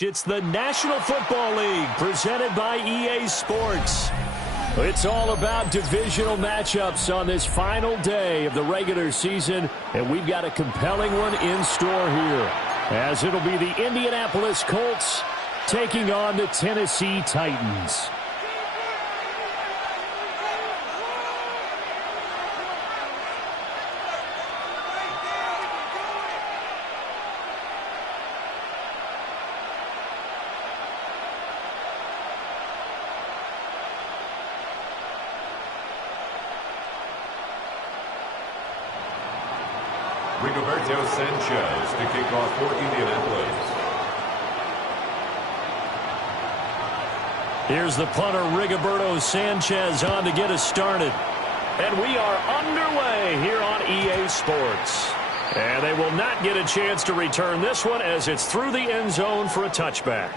It's the National Football League presented by EA Sports. It's all about divisional matchups on this final day of the regular season, and we've got a compelling one in store here, as it'll be the Indianapolis Colts taking on the Tennessee Titans. Sanchez to kick off for Indianapolis. Here's the punter, Rigoberto Sanchez, on to get us started. And we are underway here on EA Sports. And they will not get a chance to return this one as it's through the end zone for a touchback.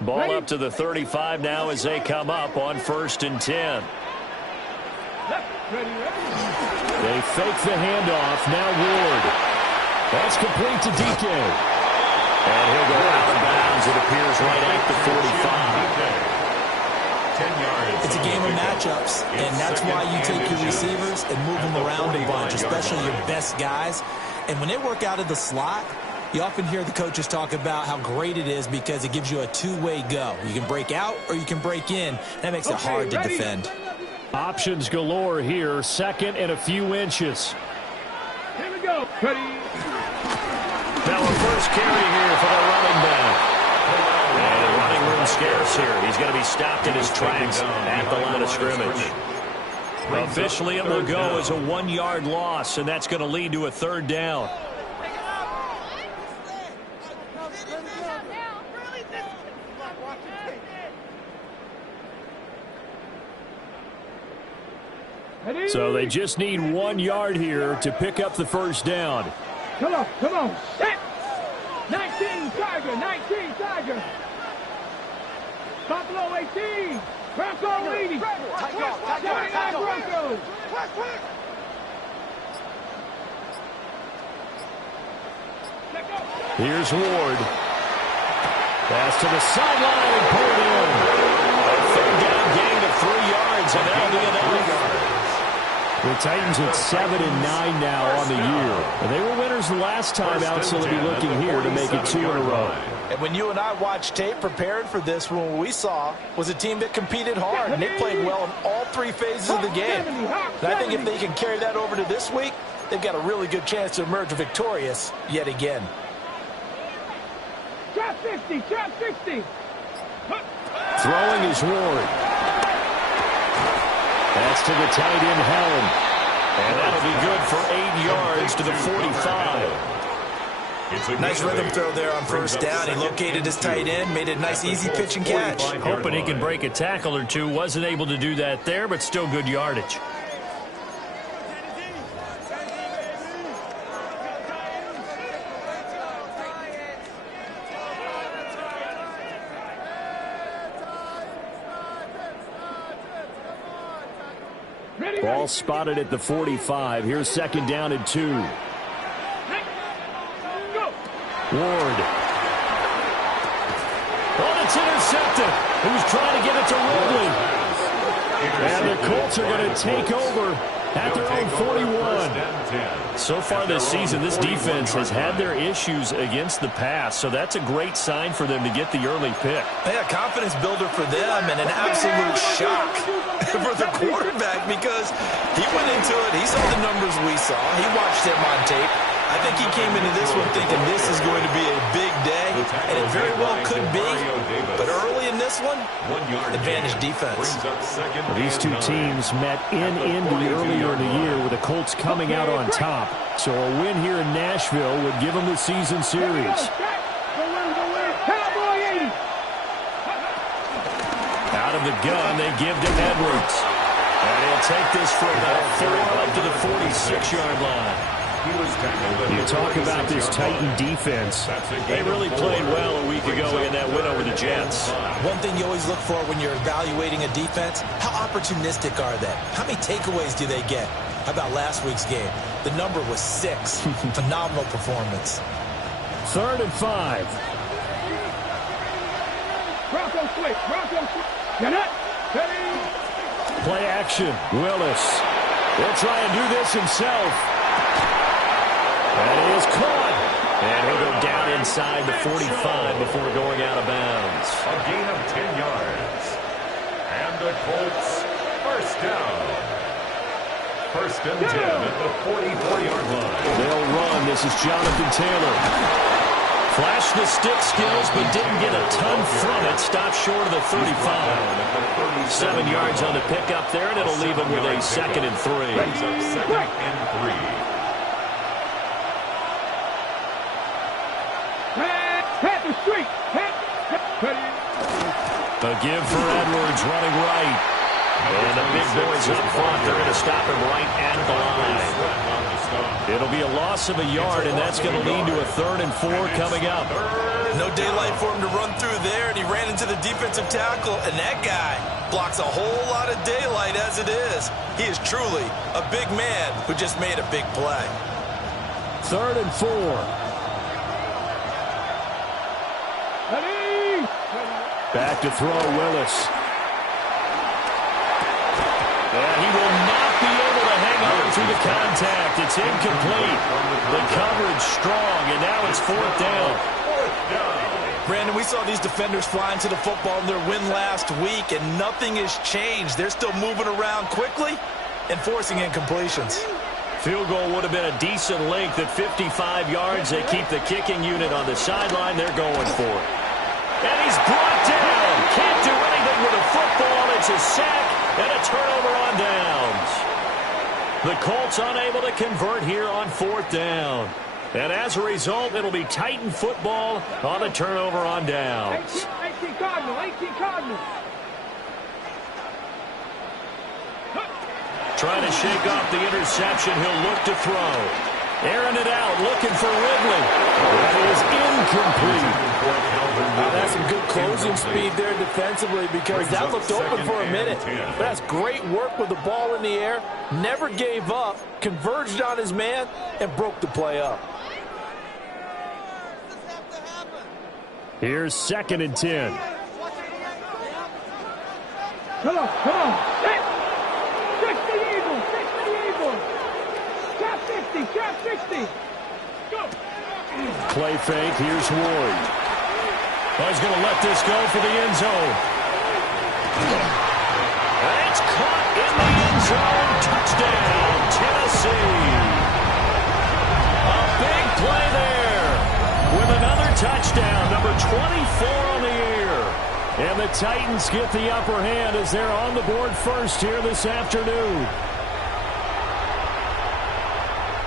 Ball up to the 35 now as they come up on 1st and 10. They fake the handoff. Now Ward. That's complete to DK. And he'll go out of bounds. It appears right at the 45. 10 yards. It's a game of matchups, and that's why you take your receivers and move them around a bunch, especially your best guys. And when they work out of the slot, you often hear the coaches talk about how great it is because it gives you a two-way go. You can break out or you can break in. That makes it hard to defend. Options galore here. 2nd and a few inches. Here we go. Ready. Now a first carry here for the running back. And running room scarce here. He's going to be stopped in his tracks at the line of scrimmage. Officially, it will go as a 1-yard loss, and that's going to lead to a 3rd down. So they just need 1 yard here to pick up the 1st down. Come on. Set. 19 Tiger. 19 Tiger. Buffalo 18. Bronco leading. 79 Broncos. Here's Ward. Pass to the sideline and pulled in. A 3rd down gain of 3 yards, and that'll be enough. The Titans at 7-9 now on the year. And they were winners the last time out, so they'll be looking here to make it 2 in a row. And when you and I watched tape prepared for this, what we saw was a team that competed hard, and they played well in all 3 phases of the game. And I think if they can carry that over to this week, they've got a really good chance to emerge victorious yet again. Trap 60. Throwing is Ward. That's to the tight end, Helen. And that'll be good for 8 yards to the 45. Nice rhythm throw there on 1st down. He located his tight end, made a nice easy pitch and catch. Hoping he can break a tackle or two. Wasn't able to do that there, but still good yardage. Ball spotted at the 45. Here's 2nd down and 2. Ward. Oh, it's intercepted. He was trying to get it to Ridley. And the Colts are going to take over at their own 41. So far this season, this defense has had their issues against the pass, so that's a great sign for them to get the early pick. Yeah, confidence builder for them and an absolute shock for the quarterback because he went into it. He saw the numbers we saw. He watched them on tape. I think he came into this one thinking this is going to be a big day, and it very well could be. But early in this one, advantage defense. These two teams met in Indy earlier in the year with the Colts coming out on top. So a win here in Nashville would give them the season series. Out of the gun, they give to Edwards. And he'll take this for about 4 up to the 46-yard line. You talk about this Titan defense. They really played well a week ago in that win over the Jets. One thing you always look for when you're evaluating a defense, how opportunistic are they? How many takeaways do they get? How about last week's game? The number was 6. Phenomenal performance. 3rd and 5. Bronco switch. Bronco switch. Get it. Play action. Willis. He'll try and do this himself. That is caught. And he'll go down inside the 45 before going out of bounds. A gain of 10 yards. And the Colts, first down. 1st and 10 at the 44-yard line. They'll run. This is Jonathan Taylor. Flashed the stick skills, but didn't get a ton from it. Stopped short of the 35. 7 yards on the pickup there, and it'll leave him with a 2nd and 3. 2nd and 3. Pat the street. A give for Edwards running right. And the big boys up front, they're going to stop him right at the line. It'll be a loss of a yard, and that's going to lead to a 3rd and 4 coming up. No daylight for him to run through there, and he ran into the defensive tackle, and that guy blocks a whole lot of daylight as it is. He is truly a big man who just made a big play. 3rd and 4. Back to throw, Willis. And he will not be able to hang on through the contact. It's incomplete. The coverage strong, and now it's 4th down. Brandon, we saw these defenders flying to the football in their win last week, and nothing has changed. They're still moving around quickly and forcing incompletions. Field goal would have been a decent length at 55 yards. They keep the kicking unit on the sideline. They're going for it. And he's brought down. Can't do anything with a football. It's a sack and a turnover on downs. The Colts unable to convert here on 4th down. And as a result, it'll be Titan football on the turnover on downs. 18 Cardinal. 18 Cardinal. Trying to shake off the interception. He'll look to throw. Airing it out, looking for Ridley. That is incomplete. That's some good closing speed there defensively because that looked open for a minute. That's great work with the ball in the air. Never gave up, converged on his man, and broke the play up. Here's 2nd and 10. Come on. Fix the Eagles. Trap 60. Go. Play fake. Here's Ward. Oh, he's going to let this go for the end zone. And it's caught in the end zone. Touchdown, Tennessee. A big play there with another touchdown. Number 24 on the year. And the Titans get the upper hand as they're on the board first here this afternoon.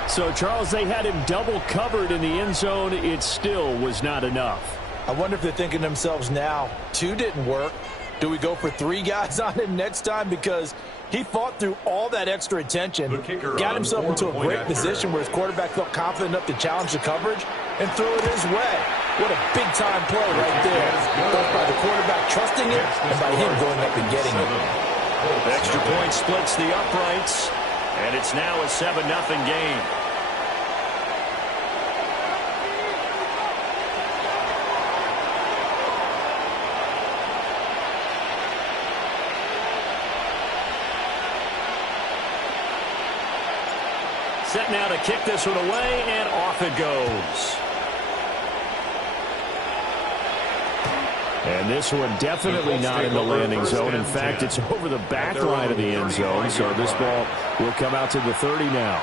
So, Charles, they had him double covered in the end zone. It still was not enough. I wonder if they're thinking to themselves now, 2 didn't work. Do we go for 3 guys on him next time? Because he fought through all that extra attention, got himself into a great position where his quarterback felt confident enough to challenge the coverage and threw it his way. What a big-time play right there, both by the quarterback trusting it and by him going up and getting it. Extra point splits the uprights, and it's now a 7-0 game. Set now to kick this one away, and off it goes. And this one definitely not in the landing zone. In fact, it's over the back line of the end zone, so this ball will come out to the 30 now.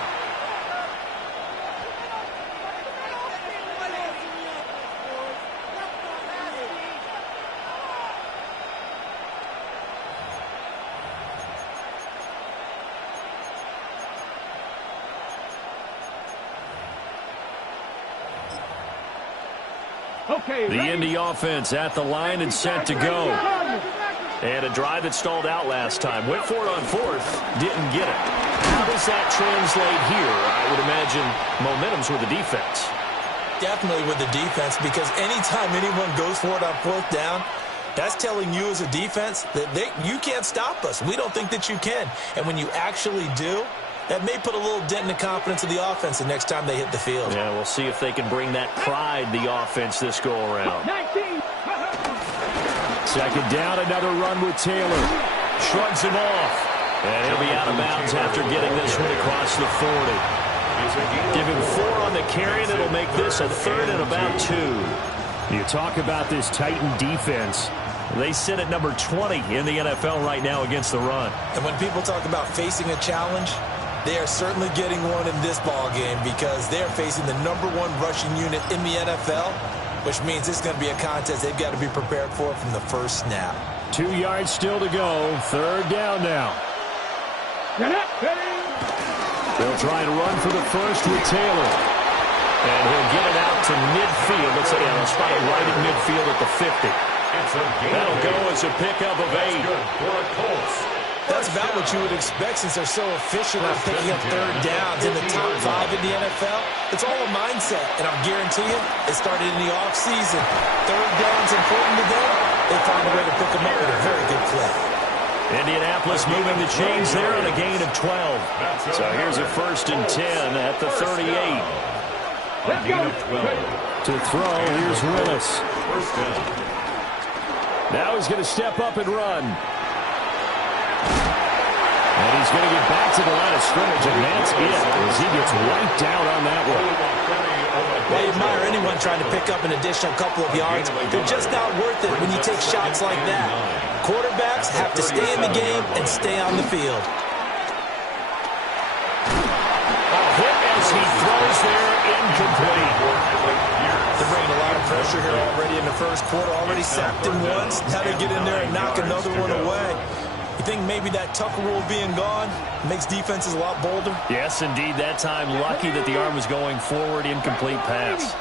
Okay, The Indy offense at the line and set to go. And a drive that stalled out last time. Went for it on fourth, didn't get it. How does that translate here? I would imagine momentum's with the defense. Definitely with the defense, because anytime anyone goes for it on fourth down, that's telling you as a defense that you can't stop us. We don't think that you can. And when you actually do, that may put a little dent in the confidence of the offense the next time they hit the field. Yeah, we'll see if they can bring that pride, the offense, this go-around. 19. Second down, another run with Taylor. Shrugs him off. And he'll be out of bounds after getting this one across the 40. Give him 4 on the carry, and it'll make this a third and about 2. You talk about this Titan defense. They sit at number 20 in the NFL right now against the run. And when people talk about facing a challenge, they are certainly getting one in this ball game because they're facing the number 1 rushing unit in the NFL, which means it's going to be a contest they've got to be prepared for from the first snap. 2 yards still to go. Third down now. They'll try and run for the first with Taylor. And he'll get it out to midfield. Looks like they'll spot it right at midfield at the 50. That'll go as a pickup of 8. That's about what you would expect since they're so efficient on picking up third downs in the top 5 in the NFL. It's all a mindset, and I'll guarantee you it started in the offseason. Third down's important to them. They find a way to pick them up with a very good play. Indianapolis moving the chains there on a gain of 12. So here's a 1st and 10 at the 38. To throw, here's Willis. Now he's going to step up and run. And he's going to get back to the line of scrimmage, and that's it as he gets wiped out on that one. I admire anyone trying to pick up an additional couple of yards. They're just not worth it when you take shots like that. Quarterbacks have to stay in the game and stay on the field. A hit as he throws there, incomplete. They're bringing a lot of pressure here already in the first quarter. Already sacked him once. Now they get in there and knock another one away. You think maybe that Tucker rule being gone makes defenses a lot bolder? Yes, indeed. That time, lucky that the arm was going forward. Incomplete pass.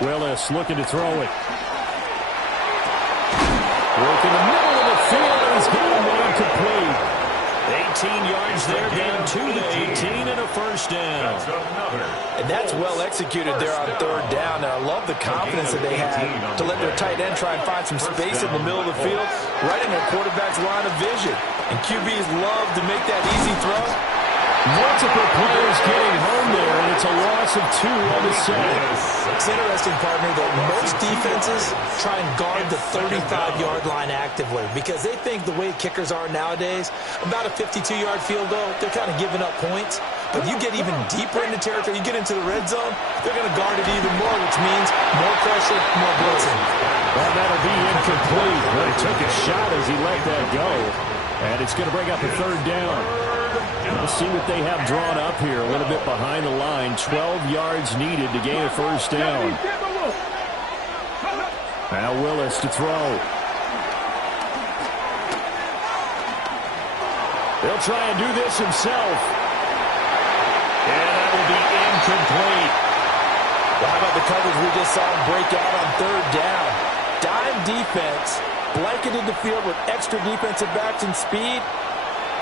Willis looking to throw it. Work in the middle of the field, and he's got him incomplete. 18 yards there, down to the 18 and a 1st down. And that's well executed there on third down. And I love the confidence that they had to let their tight end try and find some space in the middle of the field, right in their quarterback's line of vision. And QBs love to make that easy throw. Multiple players getting home there, and it's a loss of 2 on the set. It's interesting, partner, that most defenses try and guard the 35-yard line actively because they think the way kickers are nowadays, about a 52-yard field goal, they're kind of giving up points. But you get even deeper into territory, you get into the red zone, they're going to guard it even more, which means more pressure, more blitzing. Well, that'll be incomplete. Well, he took a shot as he let that go. And it's going to bring up a 3rd down. Let's see what they have drawn up here. A little bit behind the line. 12 yards needed to gain a 1st down. Now Willis to throw. He'll try and do this himself. And that will be incomplete. Well, how about the coverage we just saw him break out on 3rd down? Dime defense, blanketed the field with extra defensive backs and speed.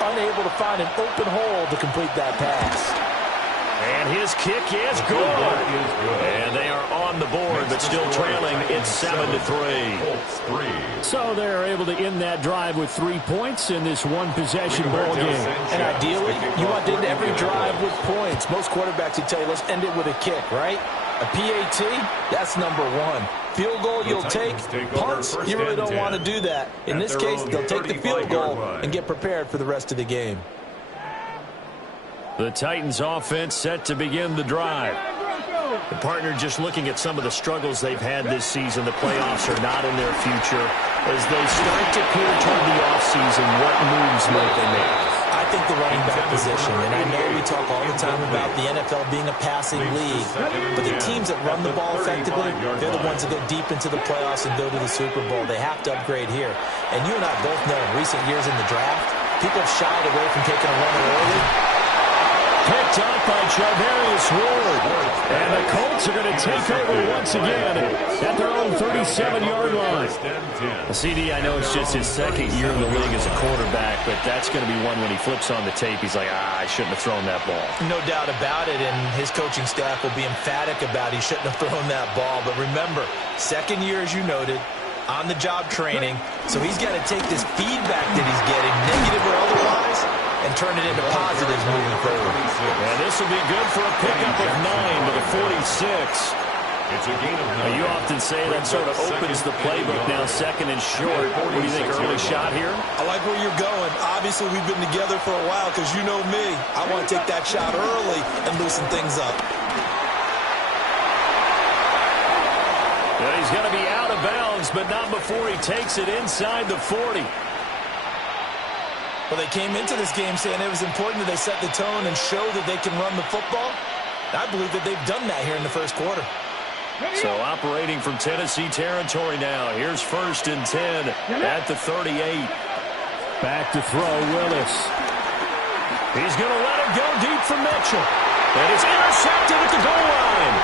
Unable to find an open hole to complete that pass. And his kick is good. And they are on the board, but still trailing. It's 7-3. So they're able to end that drive with 3 points in this one-possession ball game. And ideally, you want to end every drive with points. Most quarterbacks would tell you, let's end it with a kick, right? A PAT, that's number 1. Field goal you'll take. Punts, you really don't want to do that. In this case, they'll take the field goal and get prepared for the rest of the game. The Titans offense set to begin the drive. The partner just looking at some of the struggles they've had this season. The playoffs are not in their future. As they start to peer toward the offseason, what moves might they make? I think the running back position, and I know we talk all the time about the NFL being a passing league, but the teams that run the ball effectively, they're the ones that go deep into the playoffs and go to the Super Bowl. They have to upgrade here. And you and I both know in recent years in the draft, people have shied away from taking a runner early. Picked picked up by Charvarius Ward. And the Colts are going to take over once again at their own 37-yard line. CD, I know it's just his second year in the league as a quarterback, but that's going to be one when he flips on the tape, he's like, I shouldn't have thrown that ball. No doubt about it, and his coaching staff will be emphatic about he shouldn't have thrown that ball. But remember, second year, as you noted, on-the-job training, so he's got to take this feedback that he's getting, negative or otherwise, and turn it into positives moving forward. And this will be good for a pickup of 9 to the 46. It's a gain of 9. You often say that sort of opens the playbook now, second and short. What do you think, early shot here? I like where you're going. Obviously, we've been together for a while because you know me. I want to take that shot early and loosen things up. And he's going to be out of bounds, but not before he takes it inside the 40. Well, they came into this game saying it was important that they set the tone and show that they can run the football. I believe that they've done that here in the first quarter. So operating from Tennessee territory now. Here's 1st and 10 at the 38. Back to throw, Willis. He's going to let it go deep for Mitchell. And it's intercepted at the goal line.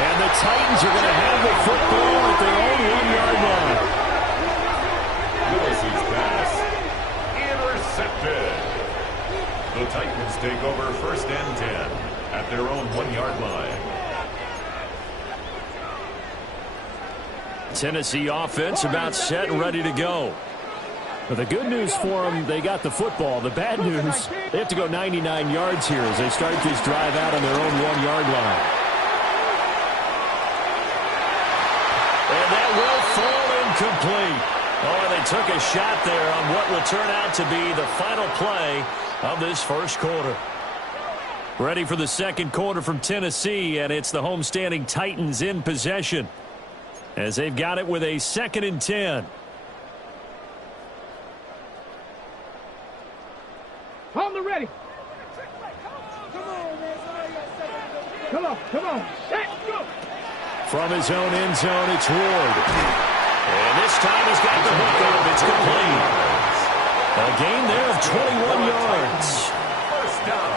And the Titans are going to have the football at their own 1-yard line. Willis's pass intercepted. The Titans take over 1st and 10 at their own 1-yard line. Tennessee offense about set and ready to go. But the good news for them, they got the football. The bad news, they have to go 99 yards here as they start this drive out on their own 1-yard line. And that will fall incomplete. Oh, they took a shot there on what will turn out to be the final play of this first quarter. Ready for the second quarter from Tennessee, and it's the homestanding Titans in possession as they've got it with a 2nd and 10. On the ready. Come on. Set, go. From his own end zone, it's Ward. And this time he's got the hook up. It's complete. A gain there of 21 yards. First down.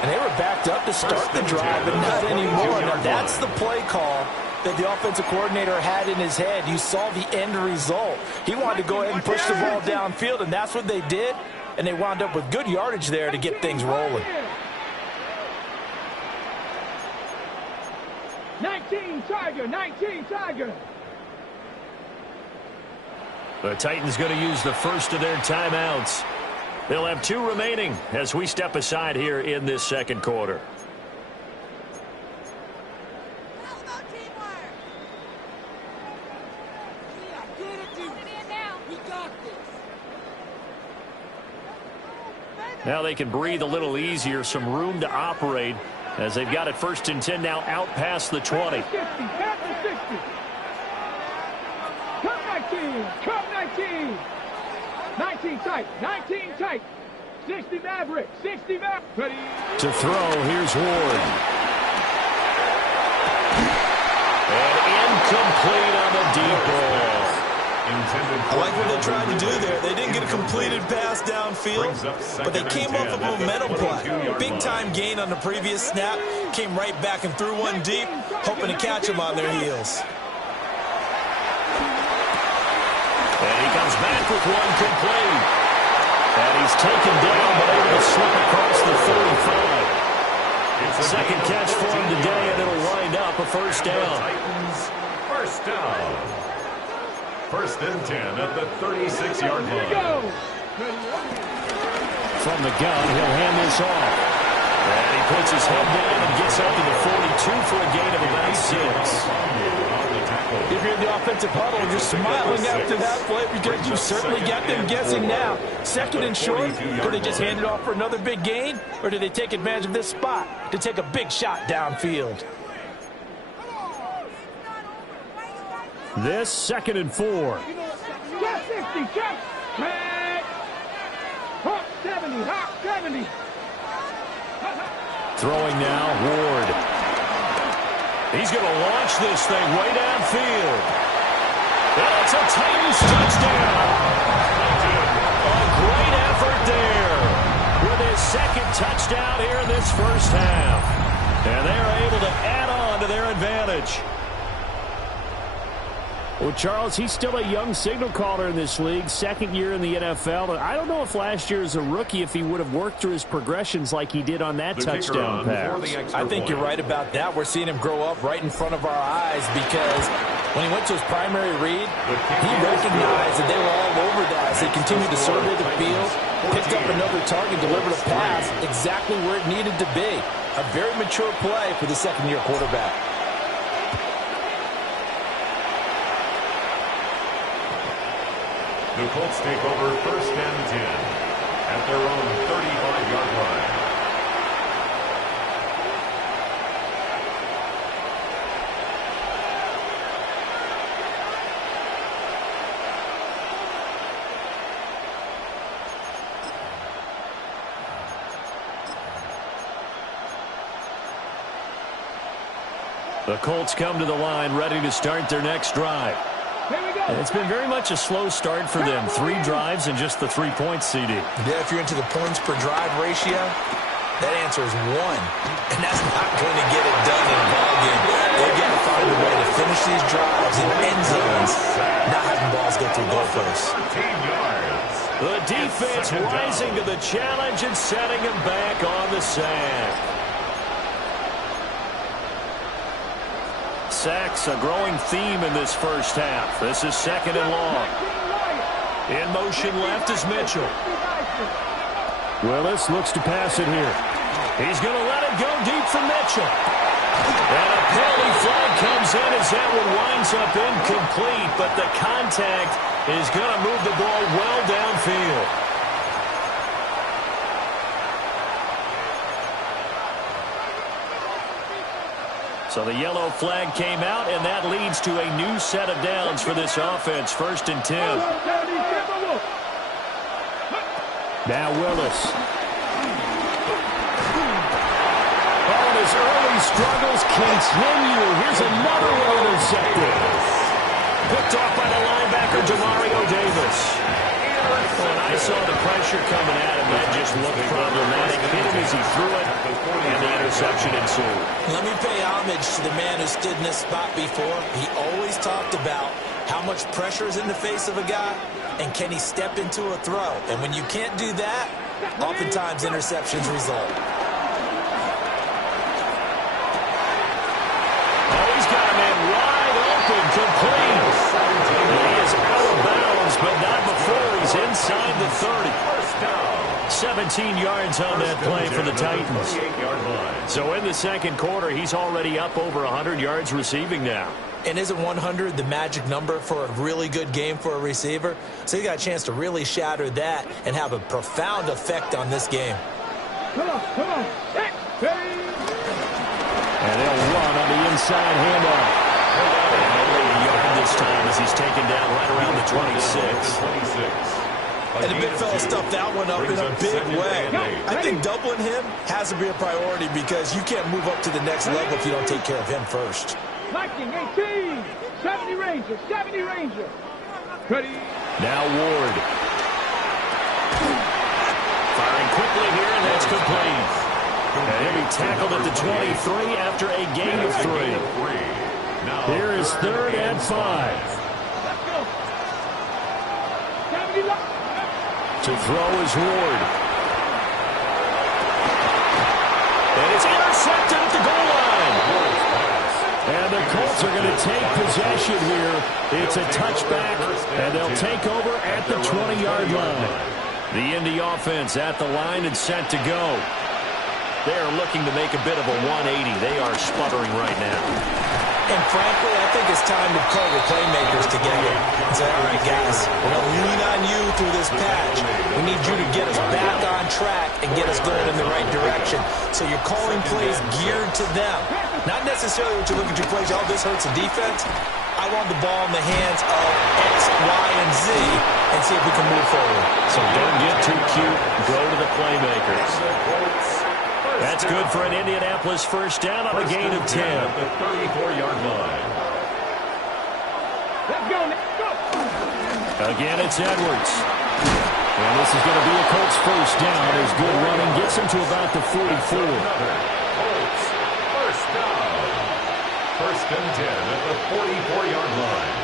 And they were backed up to start the drive, but not anymore. Now, that's the play call that the offensive coordinator had in his head. You saw the end result. He wanted to go ahead and push the ball downfield, and that's what they did. And they wound up with good yardage there to get things rolling. 19 Tiger. The Titans going to use the first of their timeouts. They'll have 2 remaining as we step aside here in this second quarter. Now they can breathe a little easier, some room to operate as they've got it 1st and 10 now out past the 20. Come 19. 19 tight. 60 Maverick. Ready. To throw, here's Ward. And incomplete on the deep ball. I like what they tried to do there. They didn't get a completed pass downfield, but they came off a momentum play. Big-time gain on the previous snap. Came right back and threw one deep, hoping to catch them on their heels. And he comes back with one complete. And he's taken down, but able to slip across the 45. Second catch for him today, and it'll wind up a first down. Titans, first down. 1st and 10 at the 36-yard line. From the gun, he'll hand this off. And he puts his head down and gets up to the 42 for a gain of about 6. If you're in the offensive huddle, you're smiling after that play because you certainly got them guessing now. 2nd and short, could they just hand it off for another big gain? Or do they take advantage of this spot to take a big shot downfield? This 2nd and 4. Check 60. Check. Hawk 70. Throwing now, Ward. He's going to launch this thing way downfield. That's a Titans touchdown. A great effort there with his second touchdown here in this first half. And they're able to add on to their advantage. Well, Charles, he's still a young signal caller in this league, second year in the NFL. I don't know if last year as a rookie, if he would have worked through his progressions like he did on that touchdown pass. I think you're right about that. We're seeing him grow up right in front of our eyes because when he went to his primary read, he recognized that they were all over that as he continued to survey the field, picked up another target, delivered a pass exactly where it needed to be. A very mature play for the second-year quarterback. The Colts take over 1st and 10 at their own 35-yard line. The Colts come to the line ready to start their next drive. It's been very much a slow start for them. 3 drives and just the 3 points, CD. Yeah, if you're into the points per drive ratio, that answer is 1. And that's not going to get it done in a ballgame. They've got to find a way to finish these drives in end zones, not having balls go through goalposts. The defense rising to the challenge and setting him back on the sack. Sacks a growing theme in this first half. This is 2nd and long. In motion left is Mitchell. Willis looks to pass it here. He's going to let it go deep for Mitchell. And a penalty flag comes in as that one winds up incomplete, but the contact is going to move the ball well downfield. So the yellow flag came out, and that leads to a new set of downs for this offense. 1st and 10. Now Willis. Oh, and his early struggles continue. Here's another one intercepted. Picked off by the linebacker, Demario Davis. When I saw the pressure coming at him, that just looked problematic. Hit him as he threw it, and the interception ensued. Let me pay homage to the man who stood in this spot before. He always talked about how much pressure is in the face of a guy, and can he step into a throw. And when you can't do that, oftentimes interceptions result. Oh, he's got a man wide open, complete. He is out of bounds, but not before he's inside the 30. 17 yards on that play for the Titans. So in the second quarter, he's already up over 100 yards receiving now. And isn't 100 the magic number for a really good game for a receiver? So you got a chance to really shatter that and have a profound effect on this game. Come on. And they'll run on the inside handoff. And only a yard this time as he's taken down right around the 26. And the big fella stuffed that one up in a big way. I think doubling him has to be a priority because you can't move up to the next level if you don't take care of him first. Liking 18. 70 Ranger. 70 Ranger. Ready. Now Ward. Firing quickly here, and that's complete. And he'll be tackled at the 23 after a gain of 3. Here is 3rd and 5. Let's go. 70 left. To throw is Ward. And it's intercepted at the goal line. And the Colts are going to take possession here. It's a touchback, and they'll take over at the 20-yard line. The Indy offense at the line and set to go. They are looking to make a bit of a 180. They are sputtering right now. And frankly, I think it's time to call the playmakers together and say, all right, guys, we're going to lean on you through this patch. We need you to get us back on track and get us going in the right direction. So you're calling plays geared to them. Not necessarily what you look at your plays, oh, this hurts the defense. I want the ball in the hands of X, Y, and Z and see if we can move forward. So don't get too cute. Go to the playmakers. That's good for an Indianapolis first down on a gain of 10. At the 34-yard line. Let's go. Again, it's Edwards. And this is going to be a Colts first down. There's good running. Gets him to about the 44. Colts first down. First and 10 at the 44-yard line.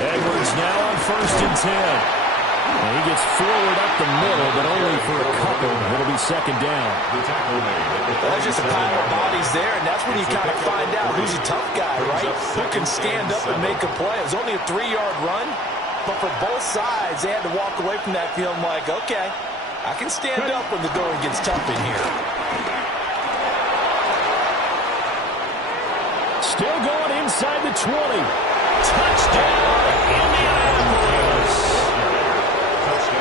Edwards now on first and 10. And he gets forward up the middle, but only for a couple. It'll be second down. There's just a pile of bodies there, and that's when you kind of find out who's a tough guy, right? Who can stand up and make a play. It was only a 3-yard run, but for both sides, they had to walk away from that feeling like, okay, I can stand up when the going gets tough in here. Still going inside the 20. Touchdown, Indianapolis.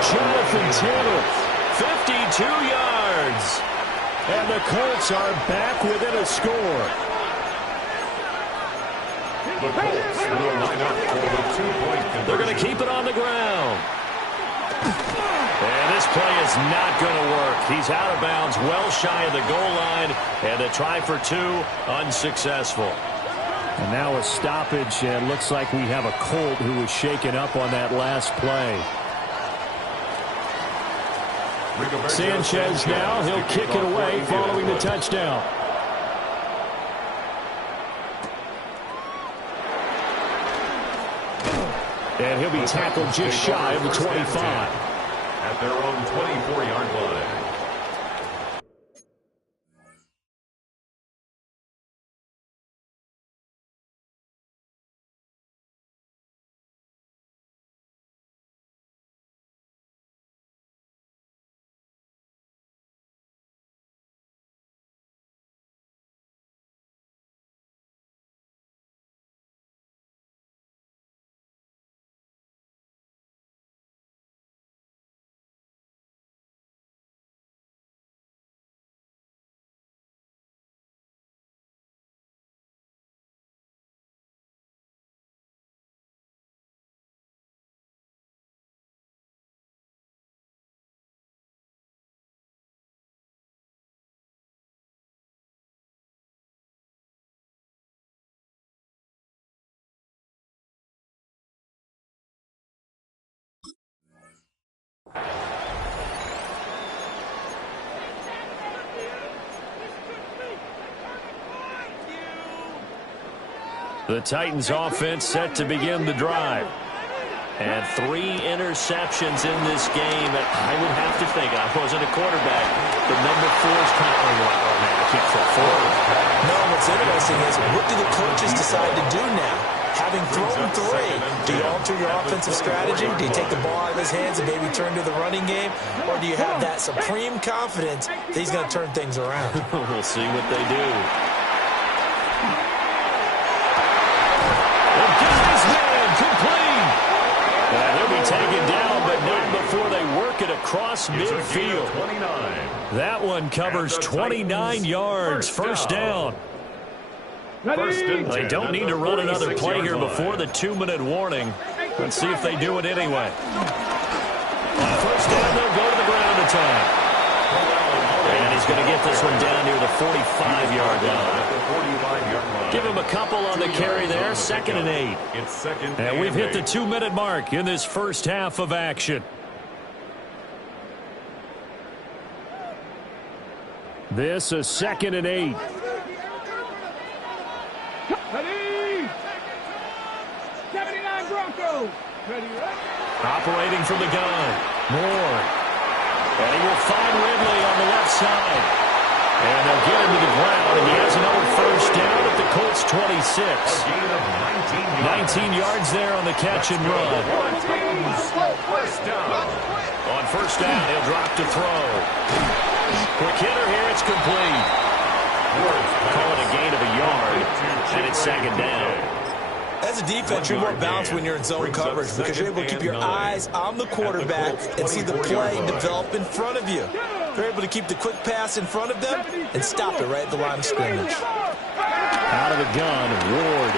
Jonathan Taylor, 52 yards. And the Colts are back within a score. The Colts will line up for the 2-point conversion. They're going to keep it on the ground. And this play is not going to work. He's out of bounds, well shy of the goal line. And a try for 2, unsuccessful. And now a stoppage, and looks like we have a Colt who was shaken up on that last play. Sanchez now, he'll kick it away following the touchdown. And he'll be tackled just shy of the 25. At their own 24-yard line. The Titans offense set to begin the drive. And 3 interceptions in this game. I would have to think, I wasn't a quarterback, but number 4 is kind of, oh man, I can't throw forward. No, what's interesting is, what do the coaches decide to do now? Having thrown 3, do you alter your offensive strategy? Do you take the ball out of his hands and maybe turn to the running game? Or do you have that supreme confidence that he's going to turn things around? We'll see what they do. Complete. They'll be taken down, but not before they work it across midfield. That one covers 29 yards. First down. They don't need to run another play here before the 2-minute warning. Let's see if they do it anyway. On first down, they'll go to the ground attack. And he's going to get this one down near the 45-yard line. Give him a couple on the carry there. 2nd and 8. And we've hit the 2-minute mark in this first half of action. This is 2nd and 8. Ready? 79 Broncos. Ready, Operating from the gun. Moore. And he will find Ridley on the left side. And they'll get him to the ground, and he has another first down at the Colts 26. 19 yards there on the catch and run. On first down, he'll drop to throw. Quick hitter here, it's complete. Call it a gain of a yard, and it's 2nd down. As a defense, you're more balanced when you're in zone coverage because you're able to keep your eyes on the quarterback and see the play develop in front of you. You're able to keep the quick pass in front of them and stop it right at the line of scrimmage. Out of the gun, Ward.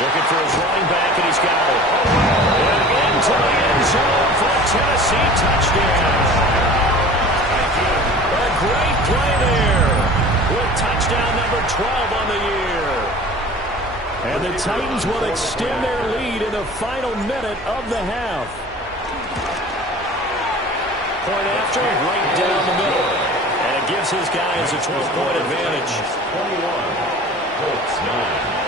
Looking for his running back, and he's got it. And into the end zone for a Tennessee touchdown. A great play there with touchdown number 12 on the year. And the Titans will extend their lead in the final minute of the half. Point after, right down the middle. And it gives his guys a 12-point advantage. 21, Colts 9.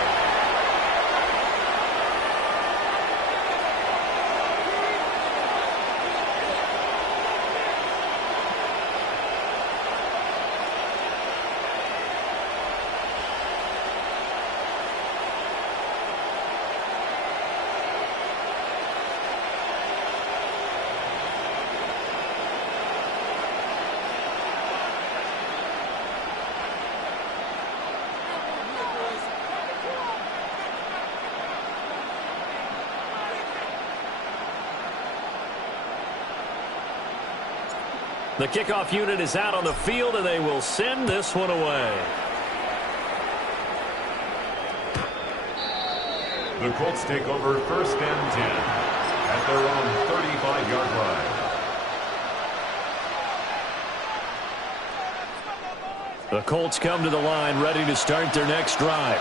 The kickoff unit is out on the field, and they will send this one away. The Colts take over 1st and 10 at their own 35-yard line. The Colts come to the line ready to start their next drive.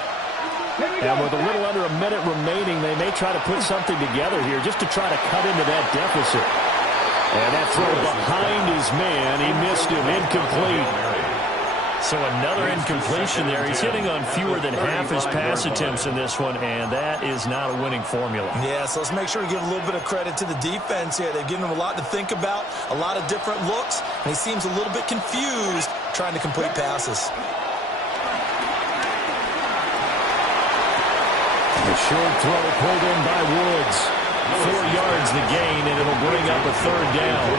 And with a little under a minute remaining, they may try to put something together here just to try to cut into that deficit. And that throw behind his man, he missed him, incomplete. So another incompletion there. He's hitting on fewer than half his pass attempts in this one, and that is not a winning formula. Yeah, so let's make sure we give a little bit of credit to the defense here. They've given him a lot to think about, a lot of different looks, and he seems a little bit confused trying to complete passes. A short throw pulled in by Woods. 4 yards the gain, and it'll bring up a 3rd down.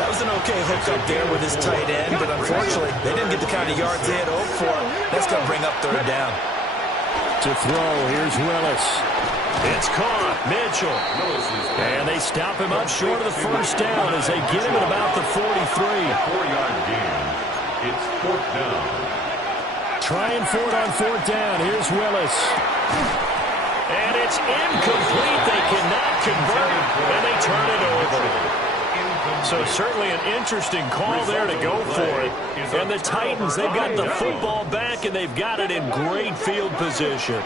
That was an okay hook up there with his tight end, but unfortunately, they didn't get the kind of yards they had hoped for. That's going to bring up 3rd down. To throw, here's Willis. It's caught, Mitchell. And they stop him up short of the 1st down as they get him at about the 43. 4-yard gain. It's 4th down. Trying for it on 4th down. Here's Willis. And it's incomplete. They cannot convert, and they turn it over. So certainly an interesting call there to go for it. And the Titans, they've got the football back, and they've got it in great field position.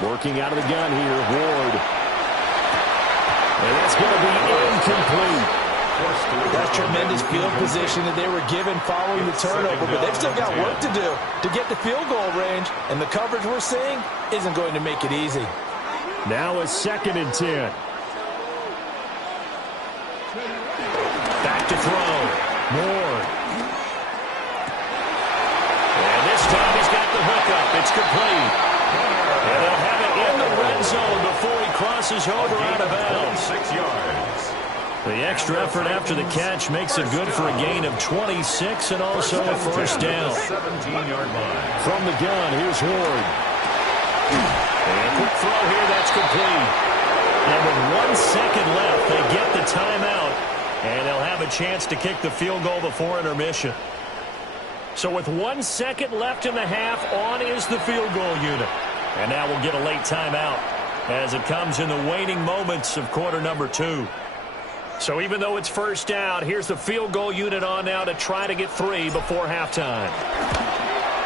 Working out of the gun here, Ward. And that's going to be incomplete. That's tremendous field position that they were given following the turnover, but they've still got work to do to get the field goal range, and the coverage we're seeing isn't going to make it easy. Now a 2nd and 10. Back to throw. Ward. And this time he's got the hookup. It's complete. And they'll have it in the red zone before he crosses over out of bounds. 6 yards. The extra effort after the catch makes it good for a gain of 26 and also a 1st down. 17-yard line. From the gun, here's Ward. And a quick throw here, that's complete. And with 1 second left, they get the timeout, and they'll have a chance to kick the field goal before intermission. So with 1 second left in the half, on is the field goal unit. And now we'll get a late timeout as it comes in the waning moments of quarter number 2. So even though it's 1st down, here's the field goal unit on now to try to get 3 before halftime.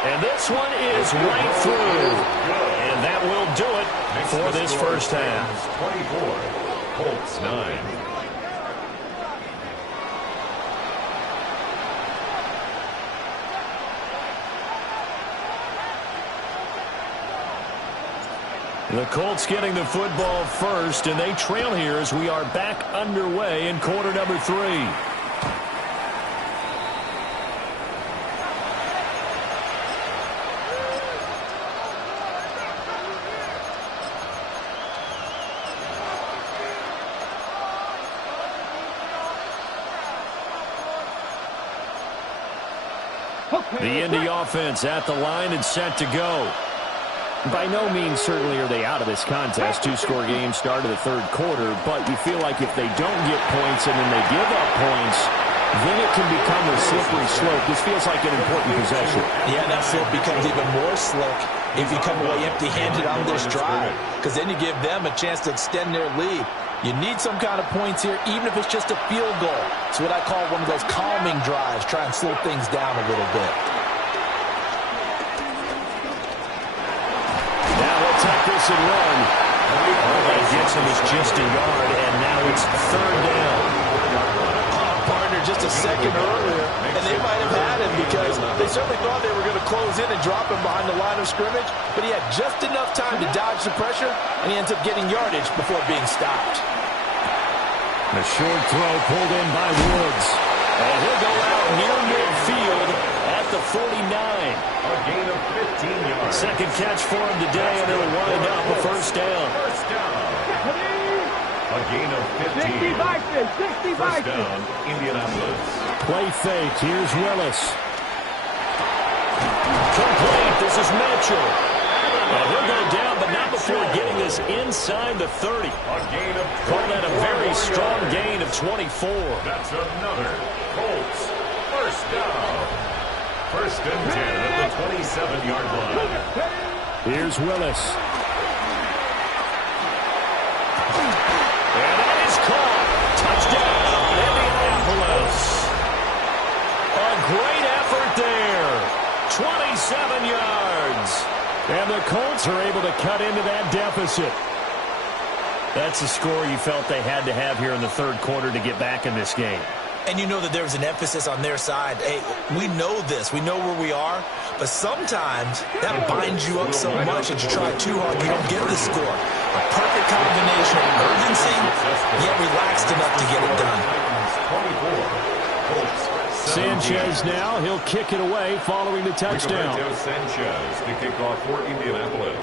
And this one is right through. And that will do it for this 1st half. 24, Colts 9. The Colts getting the football first, and they trail here as we are back underway in quarter number 3. The Indy offense at the line and set to go. By no means certainly are they out of this contest. 2-score game start of the 3rd quarter, but you feel like if they don't get points and then they give up points, then it can become a slippery slope. This feels like an important possession. Yeah, that slope becomes even more slick if you come away empty-handed on this drive, because then you give them a chance to extend their lead. You need some kind of points here, even if it's just a field goal. It's what I call one of those calming drives, try and slow things down a little bit. decent run. All that gets him is just a yard, and now it's third down. Partner just a second earlier, and they might have had him because they certainly thought they were going to close in and drop him behind the line of scrimmage, but he had just enough time to dodge the pressure, and he ends up getting yardage before being stopped. A short throw pulled in by Woods. And he'll go out near midfield at the 49. A gain of 15 yards. Second catch for him today, and it'll wind up a first down. First down. A gain of 15. 65. First down, Indianapolis. Play fake. Here's Willis. Complete. This is Mitchell. And he'll go down, but not before getting this inside the 30. A gain of 24. Call that a very strong gain of 24. That's another Colts first down. First and 10 at the 27-yard line. Here's Willis. And that is caught. Touchdown, Indianapolis. A great effort there. 27 yards. And the Colts are able to cut into that deficit. That's the score you felt they had to have here in the third quarter to get back in this game. And you know that there was an emphasis on their side. Hey, we know this. We know where we are. But sometimes that binds you up so much that you try too hard, you don't get the score. A perfect combination of urgency, yet relaxed enough to get it done. 24. Colts. Sanchez now, he'll kick it away following the touchdown. Sanchez to kick off for Indianapolis.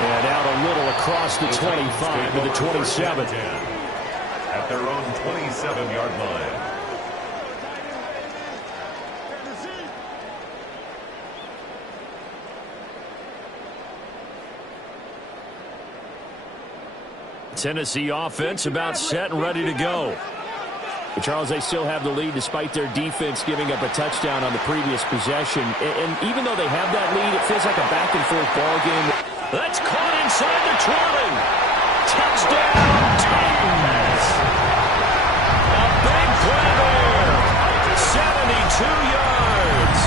And out a little across the 25 to the 27. At their own 27-yard line. Tennessee offense about set and ready to go. But Charles, they still have the lead despite their defense giving up a touchdown on the previous possession. And even though they have that lead, it feels like a back-and-forth ball game. That's caught inside the 20. Touchdown, Titans. A big play there. 72 yards.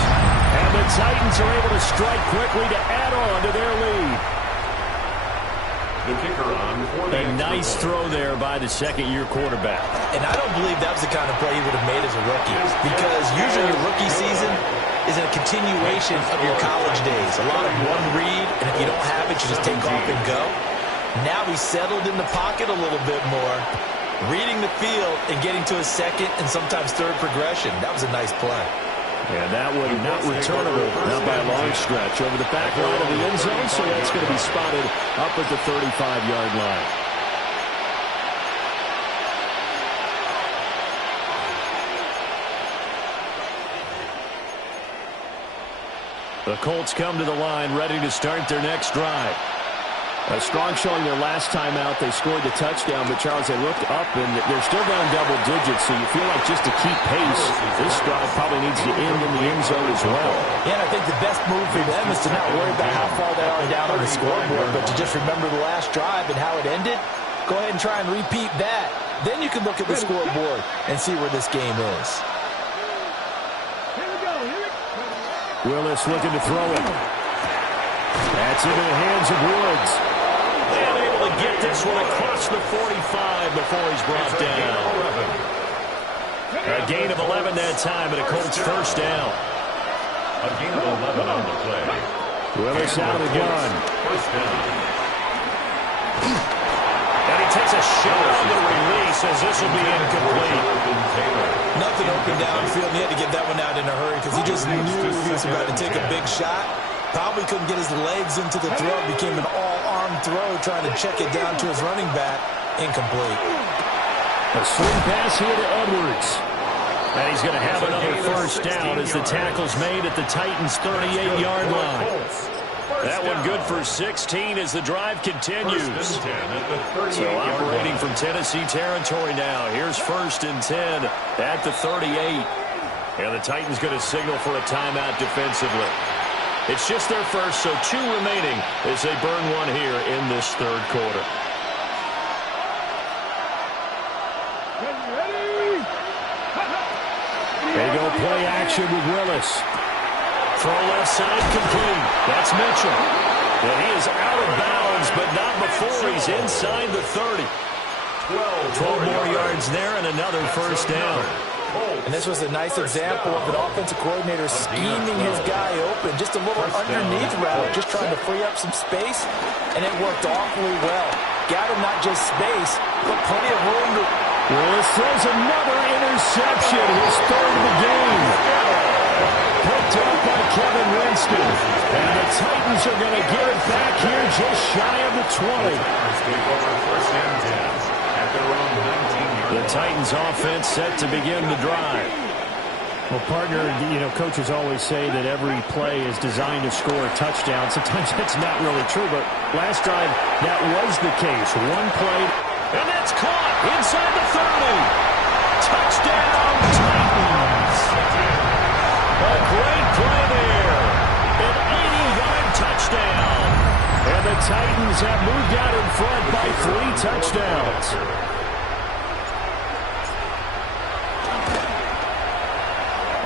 And the Titans are able to strike quickly to add on to their lead. The kicker on for the A nice throw there by the second-year quarterback. And I don't believe that was the kind of play he would have made as a rookie, because usually your rookie season is a continuation of your college days. A lot of one read, and if you don't have it, you just take off and go. Now he's settled in the pocket a little bit more, reading the field and getting to his second and sometimes third progression. That was a nice play. And that one not returnable, not by a long stretch, over the back line of the end zone, so that's going to be spotted up at the 35-yard line. The Colts come to the line, ready to start their next drive. A strong showing their last time out. They scored the touchdown, but Charles, they looked up, and they're still down double digits, so you feel like just to keep pace, this drive probably needs to end in the end zone as well. Yeah, and I think the best move for them is to not worry about how far they are down on the scoreboard, but to just remember the last drive and how it ended. Go ahead and try and repeat that. Then you can look at the scoreboard and see where this game is. Willis looking to throw it. That's into the hands of Woods. And able to get this one across the 45 before he's brought down. A gain of 11 that time, and a Colts first down. A gain of 11 on the play. Willis out of the gun. First down. And he takes a shot on the release as this will be incomplete. Nothing open downfield. He had to get that one out in a hurry because he just knew he was about to take a big shot. Probably couldn't get his legs into the throw. Became an all-arm throw trying to check it down to his running back. Incomplete. A swing pass here to Edwards. And he's going to have another first down as the tackle's made at the Titans' 38-yard line. That one good for 16 as the drive continues. So operating from Tennessee territory now. Here's first and 10 at the 38. And the Titans going to signal for a timeout defensively. It's just their first, so 2 remaining as they burn one here in this third quarter. They go play action with Willis. throw left side complete. That's Mitchell. And he is out of bounds, but not before he's inside the 30. 12 more yards there and another first down. And this was a nice example of an offensive coordinator scheming his guy open. Just a little underneath route, just trying to free up some space, and it worked awfully well. Got him not just space, but plenty of room to... Willis throws another interception, his third of the game. Picked up by Kevin Winston. And the Titans are going to get it back here just shy of the 20. The Titans offense set to begin the drive. Well, partner, coaches always say that every play is designed to score a touchdown. Sometimes that's not really true, but last drive, that was the case. One play, and that's caught inside the 30. Touchdown, Titans. A great play there. An 80-yard touchdown. And the Titans have moved out in front by 3 touchdowns.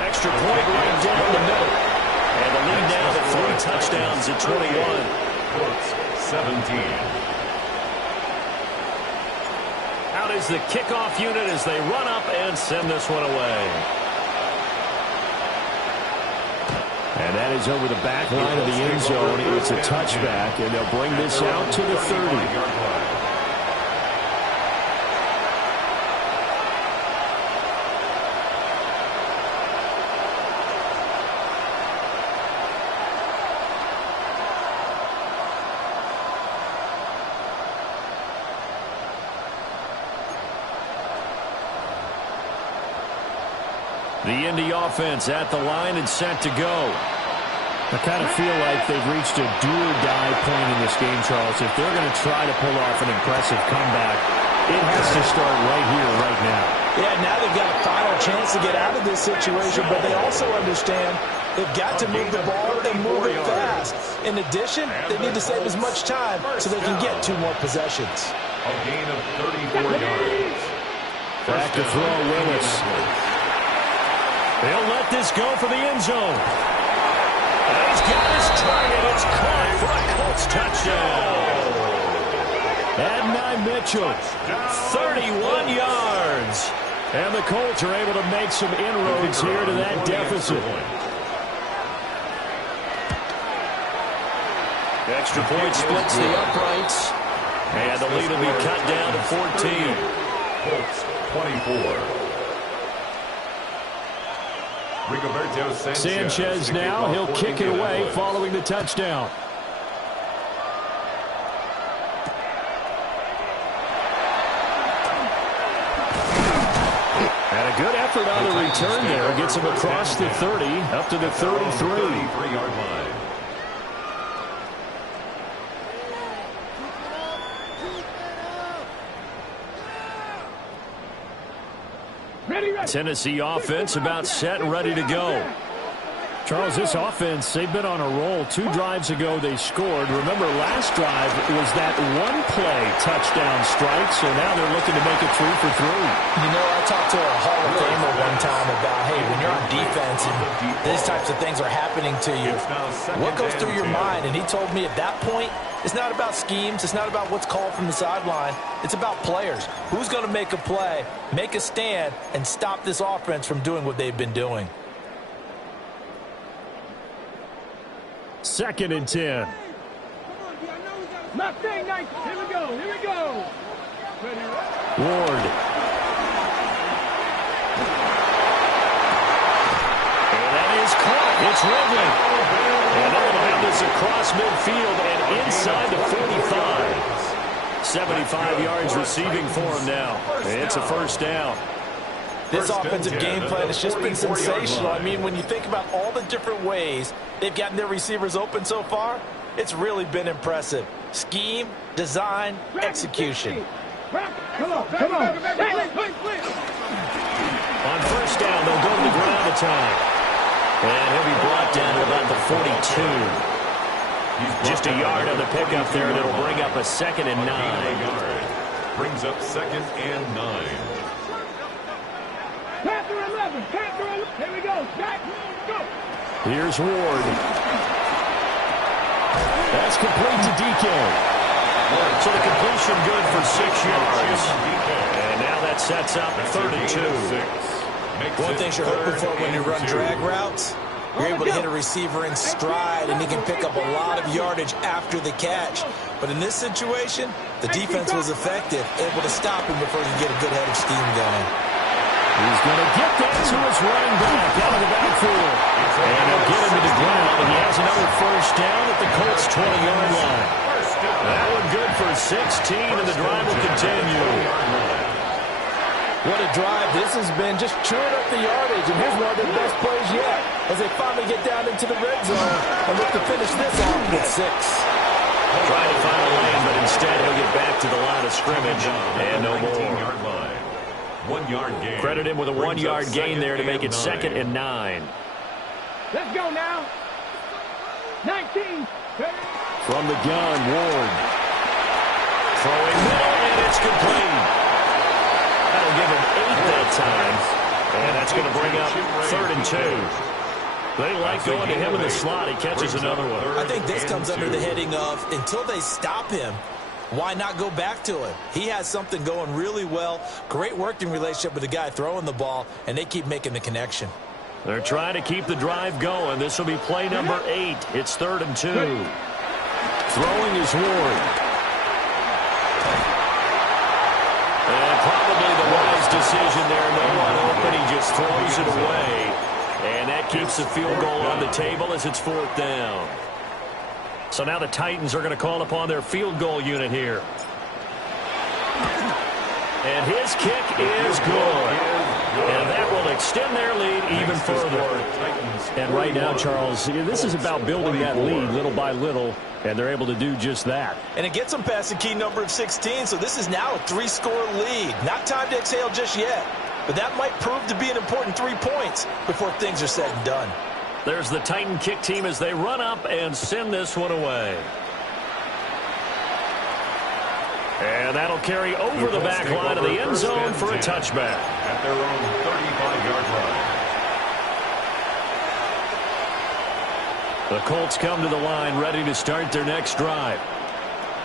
Extra point right down the middle. And the lead now to 3 touchdowns at 21. 17. Out is the kickoff unit as they run up and send this one away. And that is over the back line of the end zone. It's a touchback, and they'll bring this out to the 30. The Indy offense at the line and set to go. I kind of feel like they've reached a do-or-die point in this game, Charles. If they're going to try to pull off an impressive comeback, it has to start right here, right now. Yeah, now they've got a final chance to get out of this situation, but they also understand they've got to move the ball and move it fast. In addition, they need to save as much time so they can get 2 more possessions. A gain of 34 yards. Back to throw Willis. They'll let this go for the end zone. And he's got his target. It's caught for a Colts touchdown. Adonai Mitchell, 31 yards. And the Colts are able to make some inroads here to that deficit. Extra point splits the uprights. And the lead will be cut down to 14. Colts 24. Sanchez now, he'll kick it away following the touchdown. And a good effort on the return there. Gets him across the 30, up to the 33-yard line. Tennessee offense about set and ready to go. Charles, this offense, they've been on a roll. 2 drives ago they scored. Remember, last drive was that one-play touchdown strike, so now they're looking to make it 3 for 3. I talked to a Hall of Famer one time about, hey, when you're on defense and these types of things are happening to you, what goes through your mind? And he told me at that point, it's not about schemes. It's not about what's called from the sideline. It's about players. Who's going to make a play, make a stand, and stop this offense from doing what they've been doing? 2nd and 10. Mustang night. Here we go. Here we go. Ward. And that is caught. It's Ridley. And they'll have this across midfield and inside the 45. 75 yards receiving for him now. It's a first down. This offensive game plan has just been sensational. I mean, when you think about all the different ways they've gotten their receivers open so far, it's really been impressive. Scheme, design, execution. Come on. On first down, they'll go to the ground a time. And he'll be brought down to about the 42. Just a yard on the pickup there, and it'll bring up a 2nd and 9. Brings up 2nd and 9. Panther 11. Here we go. Jack, go. Here's Ward. That's complete to DK. So the completion good for 6 yards. And now that sets up 3rd and 2. One thing you're hoping for when you run drag routes, you're able to hit a receiver in stride, and he can pick up a lot of yardage after the catch. But in this situation, the defense was effective, able to stop him before he could get a good head of steam going. He's going to get that to his running back out of the backfield. And he'll get him to the ground, and he has another first down at the Colts' 20-yard line. That one good for 16, and the drive will continue. What a drive this has been, just chewing up the yardage, and here's one of their best plays yet as they finally get down into the red zone and look to finish this off with 6. Trying to find a lane, but instead he'll get back to the line of scrimmage and no more. 1 yard gain. Credit him with a 1-yard gain there to make it 2nd and 9. Let's go now. 19. From the gun, Ward. Throwing middle, and it's complete. That'll give him 8 that time. And that's going to bring up 3rd and 2. They like going to him in the slot. He catches another one. I think this comes under the heading of, until they stop him, why not go back to him? He has something going really well. Great working relationship with the guy throwing the ball, and they keep making the connection. They're trying to keep the drive going. This will be play number 8. It's 3rd and 2. Throwing is Ward. And probably the wise decision there. No one open. He just throws it away. And that keeps the field goal on the table as it's 4th down. So now the Titans are going to call upon their field goal unit here. And his kick is good. And that will extend their lead even further. And right now, Charles, this is about building that lead little by little, and they're able to do just that. And it gets them past the key number of 16, so this is now a 3-score lead. Not time to exhale just yet, but that might prove to be an important 3 points before things are said and done. There's the Titan kick team as they run up and send this one away. And that'll carry over the back line of the end zone for a touchback. At their own 35-yard line. The Colts come to the line ready to start their next drive.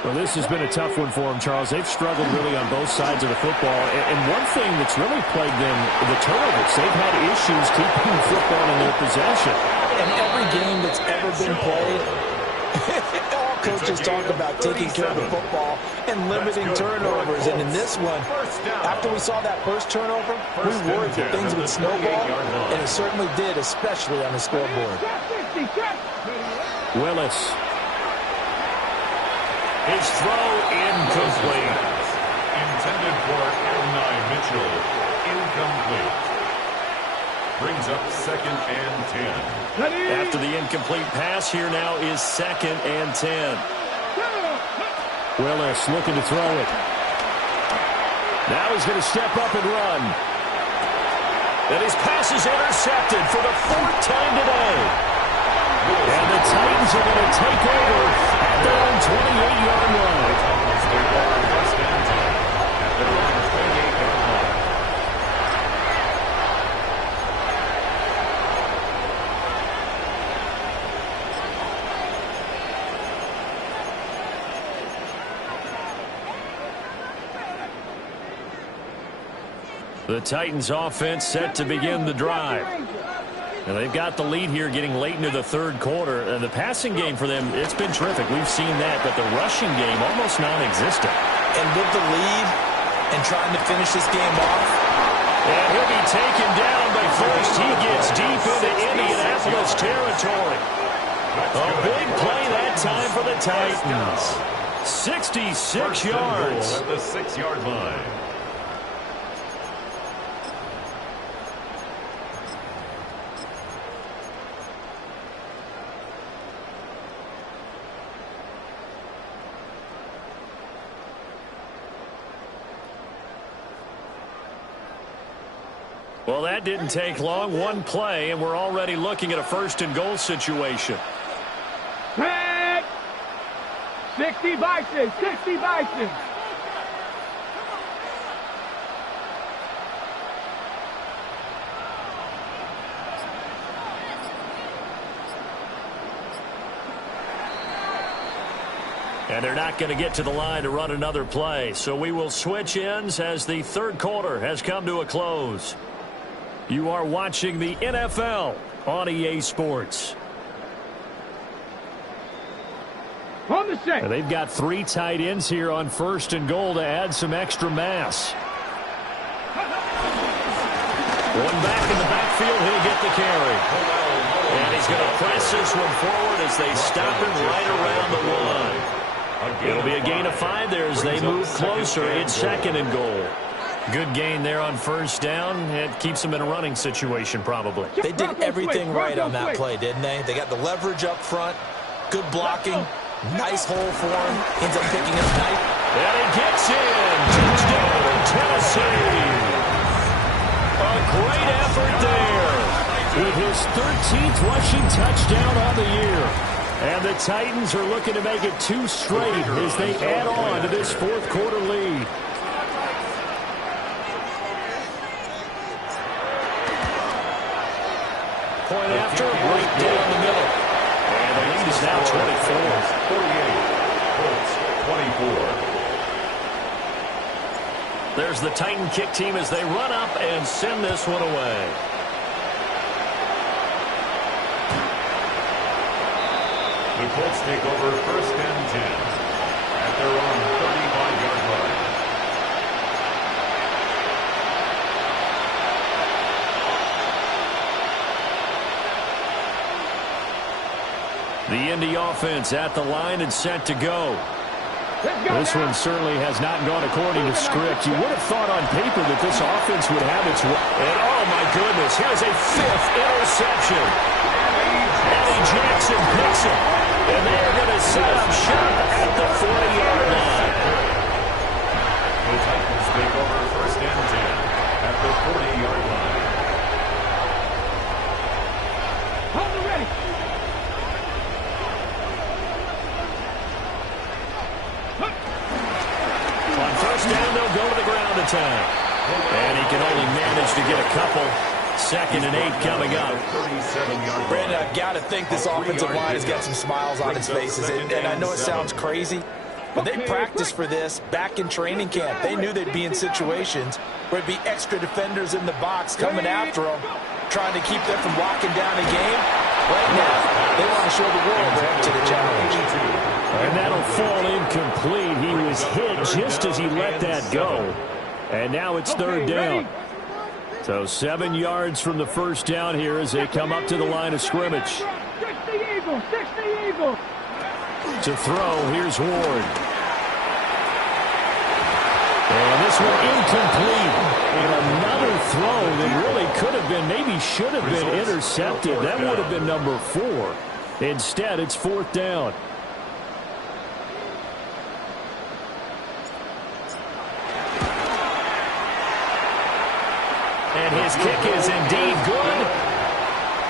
Well, this has been a tough one for them, Charles. They've struggled really on both sides of the football. And one thing that's really plagued them, the turnovers. They've had issues keeping the football in their possession. In every game that's ever been played, all coaches talk about taking care of the football and limiting turnovers. And in this one, after we saw that first turnover, we worried that things would snowball, and it certainly did, especially on the scoreboard. Willis. His throw incomplete. Intended for Adonai Mitchell. Incomplete. Brings up 2nd and 10. After the incomplete pass, here now is 2nd and 10. Willis looking to throw it. Now he's going to step up and run. And his pass is intercepted for the 4th time today. And the Titans are going to take over at their own 28-yard line. First and 10. At their own 28-yard line. The Titans offense set to begin the drive. And they've got the lead here getting late into the 3rd quarter. The passing game for them, it's been terrific. We've seen that, but the rushing game almost non-existent. And with the lead and trying to finish this game off. And he'll be taken down, but first he gets deep into Indianapolis territory. A big play that time for the Titans. 66 yards. At the 6-yard line. Well, that didn't take long. One play, and we're already looking at a 1st and goal situation. 60 Bison, 60 Bison. And they're not going to get to the line to run another play. So we will switch ends as the third quarter has come to a close. You are watching the NFL on EA Sports. On the set. They've got 3 tight ends here on 1st and goal to add some extra mass. One back in the backfield, he'll get the carry. And he's going to press this one forward as they stop him right around the line. It'll be a gain of 5 there as they move closer. It's 2nd and goal. Good gain there on 1st down. It keeps them in a running situation probably. They did everything right on that play, didn't they? They got the leverage up front, good blocking, nice hole for him. Ends up picking up nice. And he gets in. Touchdown, Tennessee. A great effort there. With his 13th rushing touchdown on the year. And the Titans are looking to make it 2 straight as they add on to this 4th quarter lead. Point after, right down the middle. And the lead is now 24. 48, Colts 24. There's the Titan kick team as they run up and send this one away. The Colts take over 1st and 10 at their own 35-yard line. The Indy offense at the line and set to go. This one certainly has not gone according to script. You would have thought on paper that this offense would have its way. And oh my goodness, here's a 5th interception. Eddie Jackson picks it. And they are going to set up shop at the 40-yard line. The Titans take over 1st and 10 at the 40-yard line. Hold it ready. On 1st down, they'll go to the ground attack. And he can only manage to get a couple. 2nd and 8 coming up. Brandon, I've got to think this offensive line has got some smiles on its faces. And I know it sounds crazy, but they practiced for this back in training camp. They knew they'd be in situations where it'd be extra defenders in the box coming after them, trying to keep them from locking down a game. Right now, they want to show the world they're up to the challenge. And that'll fall incomplete. He was hit just as he let that go. And now it's 3rd down. So 7 yards from the 1st down here as they come up to the line of scrimmage. 60 Eagles, 60 Eagles. To throw, here's Ward. And this one incomplete. And another throw that really could have been, maybe should have been intercepted. That would have been number 4. Instead, it's 4th down. And his kick is indeed good.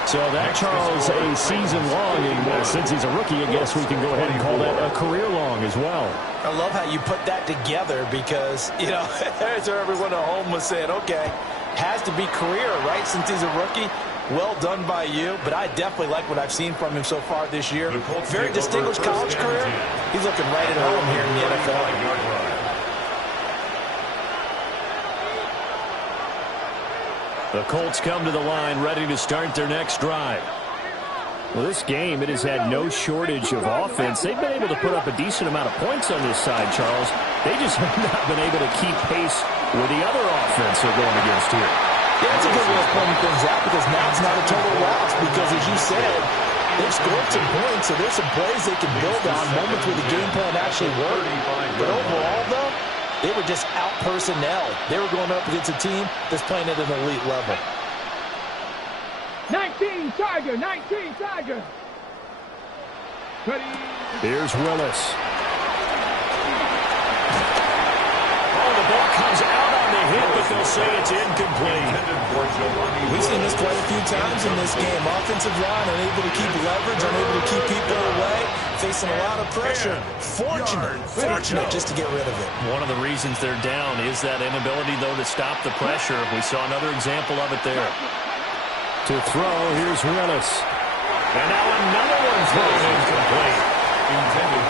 So that, Charles, a season long. And since he's a rookie, I guess we can go ahead and call that a career long as well. I love how you put that together because, you know, there's where everyone at home was saying, okay, has to be career, right, since he's a rookie. Well done by you, but I definitely like what I've seen from him so far this year. Very distinguished college career. He's looking right at home here in the NFL. The Colts come to the line ready to start their next drive. Well, this game, it has had no shortage of offense. They've been able to put up a decent amount of points on this side, Charles. They just have not been able to keep pace with the other offense they're going against here. Yeah, it's a good way of pointing things out because now it's not a total loss because, as you said, they've scored some points, so there's some plays they can build on, moments where the game plan actually worked. But overall, though, they were just out personnel. They were going up against a team that's playing at an elite level. 19 Tiger, 19 Tiger. Here's Willis. Oh, the ball comes out on the hit, but they'll say it's incomplete. We've seen this quite a few times in this game. Offensive line unable to keep leverage, unable to keep people away, facing a lot of pressure. Fortunate just to get rid of it. One of the reasons they're down is that inability, though, to stop the pressure. We saw another example of it there. To throw, here's Willis. And now another one thrown incomplete.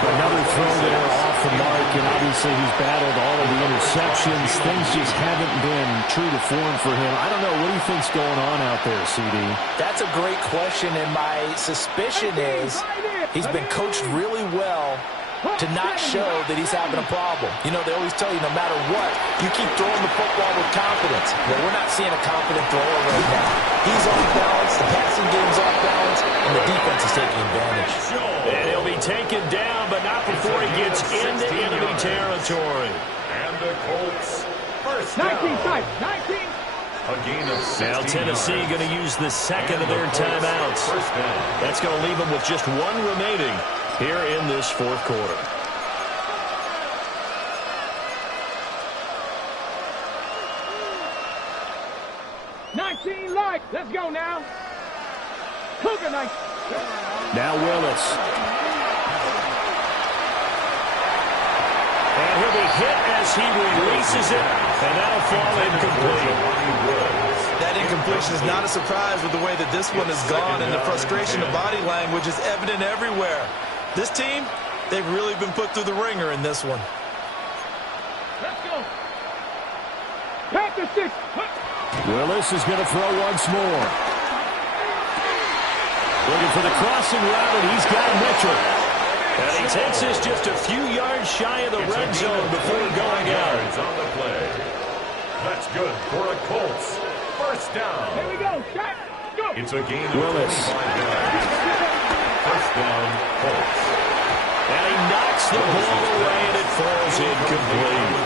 Another throw there off the mark, and obviously he's battled all of the interceptions. Things just haven't been true to form for him. I don't know. What do you think's going on out there, CD? That's a great question, and my suspicion is he's been coached really well to not show that he's having a problem. You know, they always tell you no matter what, you keep throwing the football with confidence. Well, we're not seeing a confident thrower right now. He's off balance, the passing game's off balance, and the defense is taking advantage. And he'll be taken down, but not before he gets into enemy territory. And the Colts first down. 19. A gain of 16 Now Tennessee going to use the second of their timeouts. That's going to leave them with just one remaining here in this fourth quarter. Let's go now. Cougar 19. Now Willis. And he'll be hit as he releases it, and that'll fall incomplete. That incompletion is not a surprise with the way that this one has gone, and the frustration of body language is evident everywhere. This team, they've really been put through the ringer in this one. Let's go. Pass the 6. Willis is going to throw once more. Looking for the crossing route, and he's got Mitchell. And he takes this just a few yards shy of the red zone before going out. On the play. That's good for a Colts. First down. Here we go. Shot. Go. It's a gain of Willis. 25 yards. First down, Colts. And he knocks the ball away, and it falls incomplete.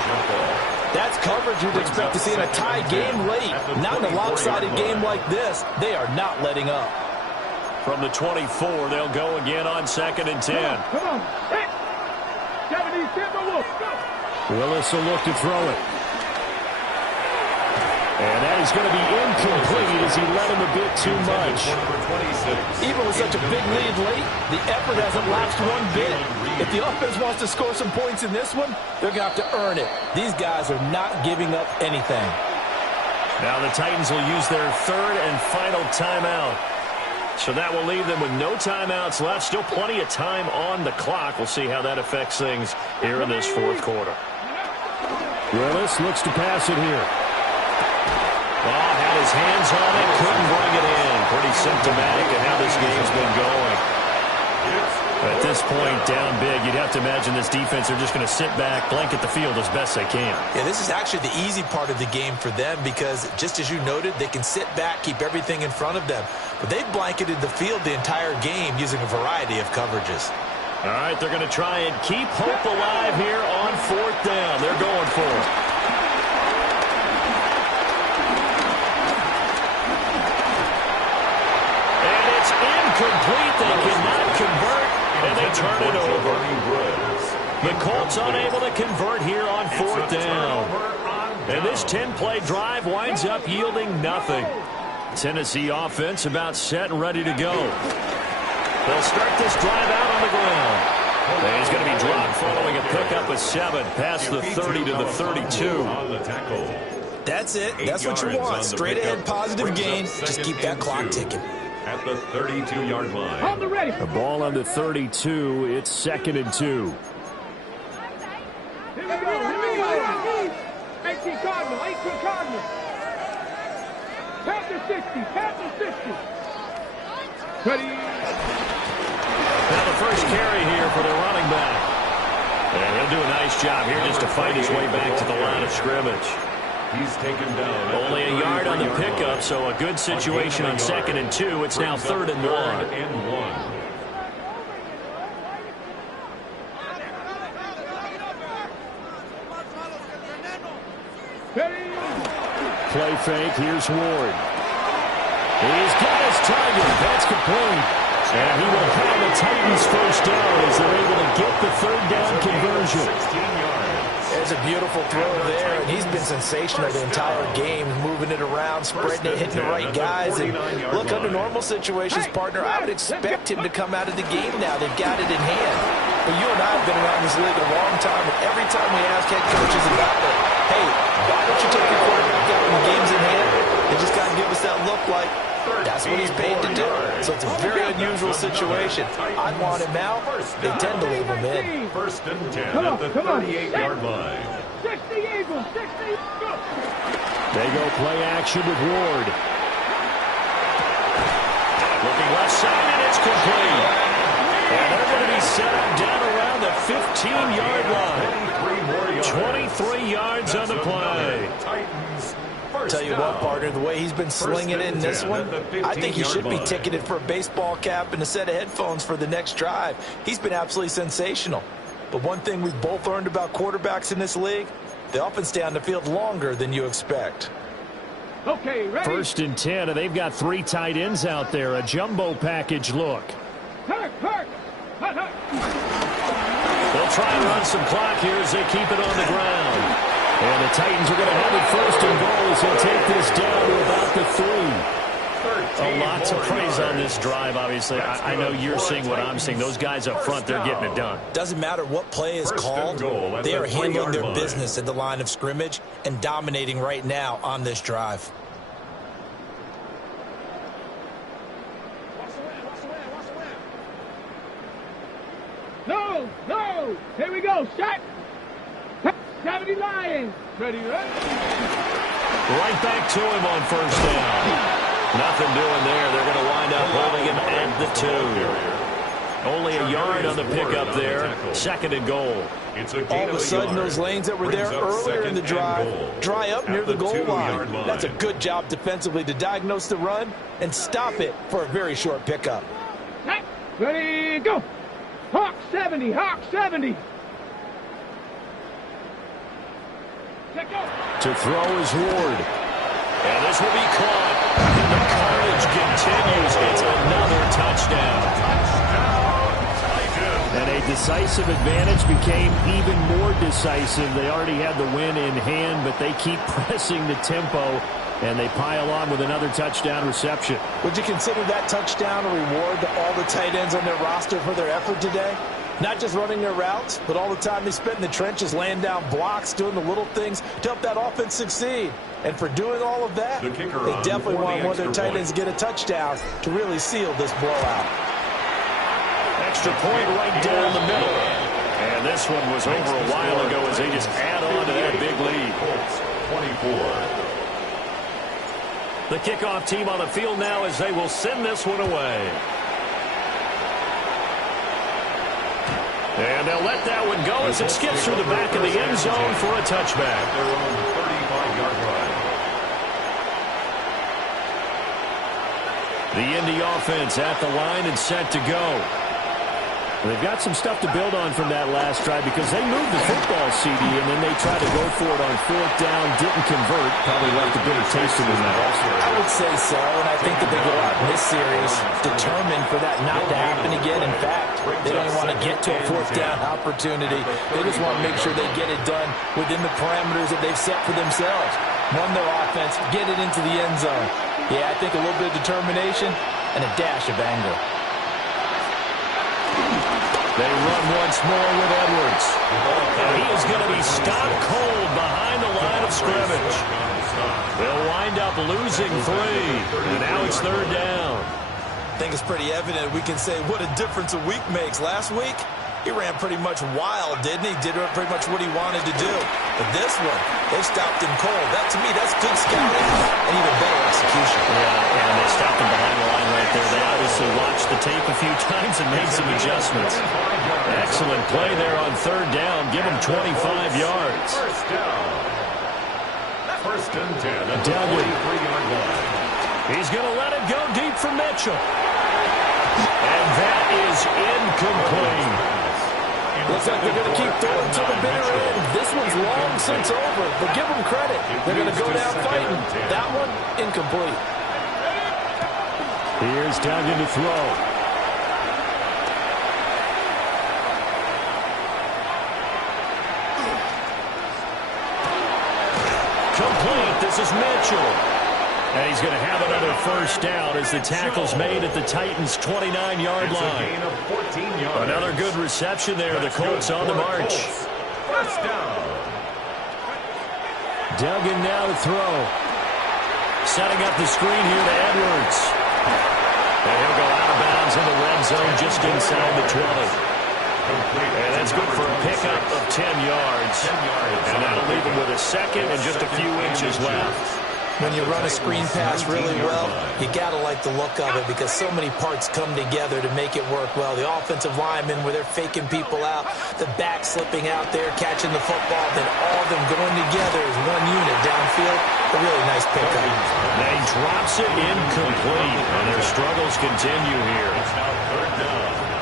That's coverage you'd expect to see in a tie game late. Not in a lopsided game like this. They are not letting up. From the 24, they'll go again on 2nd and 10. Come on. Hey. 77 Wolf. Go. Willis will look to throw it. And that is going to be incomplete as he let him a bit too much. Even with such a big lead late, the effort hasn't lapsed one bit. If the offense wants to score some points in this one, they're going to have to earn it. These guys are not giving up anything. Now the Titans will use their third and final timeout. So that will leave them with no timeouts left. Still plenty of time on the clock. We'll see how that affects things here in this fourth quarter. Willis looks to pass it here. Oh, had his hands on it, couldn't bring it in. Pretty symptomatic of how this game's been going. At this point, down big, you'd have to imagine this defense are just going to sit back, blanket the field as best they can. Yeah, this is actually the easy part of the game for them because, just as you noted, they can sit back, keep everything in front of them. But they've blanketed the field the entire game using a variety of coverages. All right, they're going to try and keep hope alive here on 4th down. They're going for it. And it's incomplete. They cannot convert, and they turn it over. The Colts unable to convert here on 4th down. And this 10-play drive winds up yielding nothing. Tennessee offense about set and ready to go. They'll start this drive out on the ground. And he's going to be dropped following a pickup of 7 past the 30 to the 32. That's it. That's what you want. Straight ahead positive gain. Just keep that clock ticking. At the 32-yard line. On the ready. The ball on the 32. It's 2nd and 2. Here we go. Here we go. 18 Cardinal. 18 Cardinal. Pass the 60. Pass the 60. Ready. Now the first carry here for the running back. And he'll do a nice job here just to fight his way back to the line of scrimmage. He's taken down. Only a yard on the pickup, so a good situation on 2nd and 2. It's now 3rd and 1. Play fake. Here's Ward. He's got his target. That's complete. And he will have the Titans first down as they're able to get the 3rd down conversion. There's a beautiful throw there, and he's been sensational the entire game, moving it around, spreading it, hitting the right guys. And look, under normal situations, partner, I would expect him to come out of the game now. They've got it in hand. But you and I have been around this league a long time, and every time we ask head coaches about it, hey, why don't you take your quarterback out when the game's in hand? They just got to give us that look like, That's what he's paid to do. So it's a very unusual situation. I want him out. They tend to leave him in. First and 10 at the 38-yard line. 60 Eagles, 60 Eagles. They go play action with Ward. Looking left side, and it's complete. And they're going to be set up down around the 15-yard line. 23 yards on the play. Tell you what, partner, the way he's been slinging in this one, I think he should be ticketed for a baseball cap and a set of headphones for the next drive. He's been absolutely sensational. But one thing we've both learned about quarterbacks in this league, they often stay on the field longer than you expect. Okay, ready? First and 10, and they've got 3 tight ends out there. A jumbo package look. Hurt. They'll try and run some clock here as they keep it on the ground. And the Titans are going to have it first and goal as they'll take this down to about the 3. A lot to praise on this drive, obviously. I know you're seeing what I'm seeing. Those guys up front, they're getting it done. Doesn't matter what play is called. They are handling their business at the line of scrimmage and dominating right now on this drive. No. Here we go. Shot. 70 Lions. Ready? Right back to him on first down. Nothing doing there. They're going to wind up holding him at the 2. Only a yard on the pickup there. Second and goal. All of a sudden, those lanes that were there earlier in the drive dry up near the goal line. That's a good job defensively to diagnose the run and stop it for a very short pickup. Ready, go. Hawk 70. To throw is Ward. And this will be caught. And the carnage continues. It's another touchdown. And a decisive advantage became even more decisive. They already had the win in hand, but they keep pressing the tempo, and they pile on with another touchdown reception. Would you consider that touchdown a reward to all the tight ends on their roster for their effort today? Not just running their routes, but all the time they spent in the trenches, laying down blocks, doing the little things to help that offense succeed. And for doing all of that, they definitely want one of their tight ends to get a touchdown to really seal this blowout. Extra point right down the middle. And this one was over a while ago as they just add on to that big lead. 24. The kickoff team on the field now as they will send this one away. And they'll let that one go as it skips through the back of the end zone for a touchback. Their own 35-yard line. The Indy offense at the line and set to go. They've got some stuff to build on from that last drive because they moved the football, CD, and then they tried to go for it on 4th down, didn't convert, probably left a bitter taste in their mouth. I would say so, and I think that they go out in this series determined for that not to happen again. In fact, they don't want to get to a 4th down opportunity. They just want to make sure they get it done within the parameters that they've set for themselves. Run their offense, get it into the end zone. Yeah, I think a little bit of determination and a dash of anger. They run once more with Edwards. And he is going to be stopped cold behind the line of scrimmage. They'll wind up losing 3. And now it's 3rd down. I think it's pretty evident we can say what a difference a week makes. Last week, he ran pretty much wild, didn't he? Did pretty much what he wanted to do. But this one, they stopped him cold. That, to me, that's good scouting and even better execution. Yeah, and they stopped him behind the line right there. They obviously watched the tape a few times and made some adjustments. Excellent play there on 3rd down. Give him 25 yards. First down. First and 10 at the 43-yard line. He's going to let it go deep for Mitchell. And that is incomplete. Looks like they're going to keep throwing to the bitter end. This one's long since over, but give them credit. They're going to go down fighting. That one, incomplete. Here's Duggan to throw. Complete. This is Mitchell. And he's going to have another first down as the tackle's made at the Titans' 29-yard line. Another good reception there. The Colts on the march. First down. Duggan now to throw. Setting up the screen here to Edwards. And he'll go out of bounds in the red zone just inside the 20. And that's good for a pickup of 10 yards. And that'll leave him with a second and just a few inches left. When you run a screen pass really well, you got to like the look of it because so many parts come together to make it work well. The offensive linemen where they're faking people out, the back slipping out there, catching the football, then all of them going together as one unit downfield. A really nice pickup. Now he drops it incomplete, and their struggles continue here.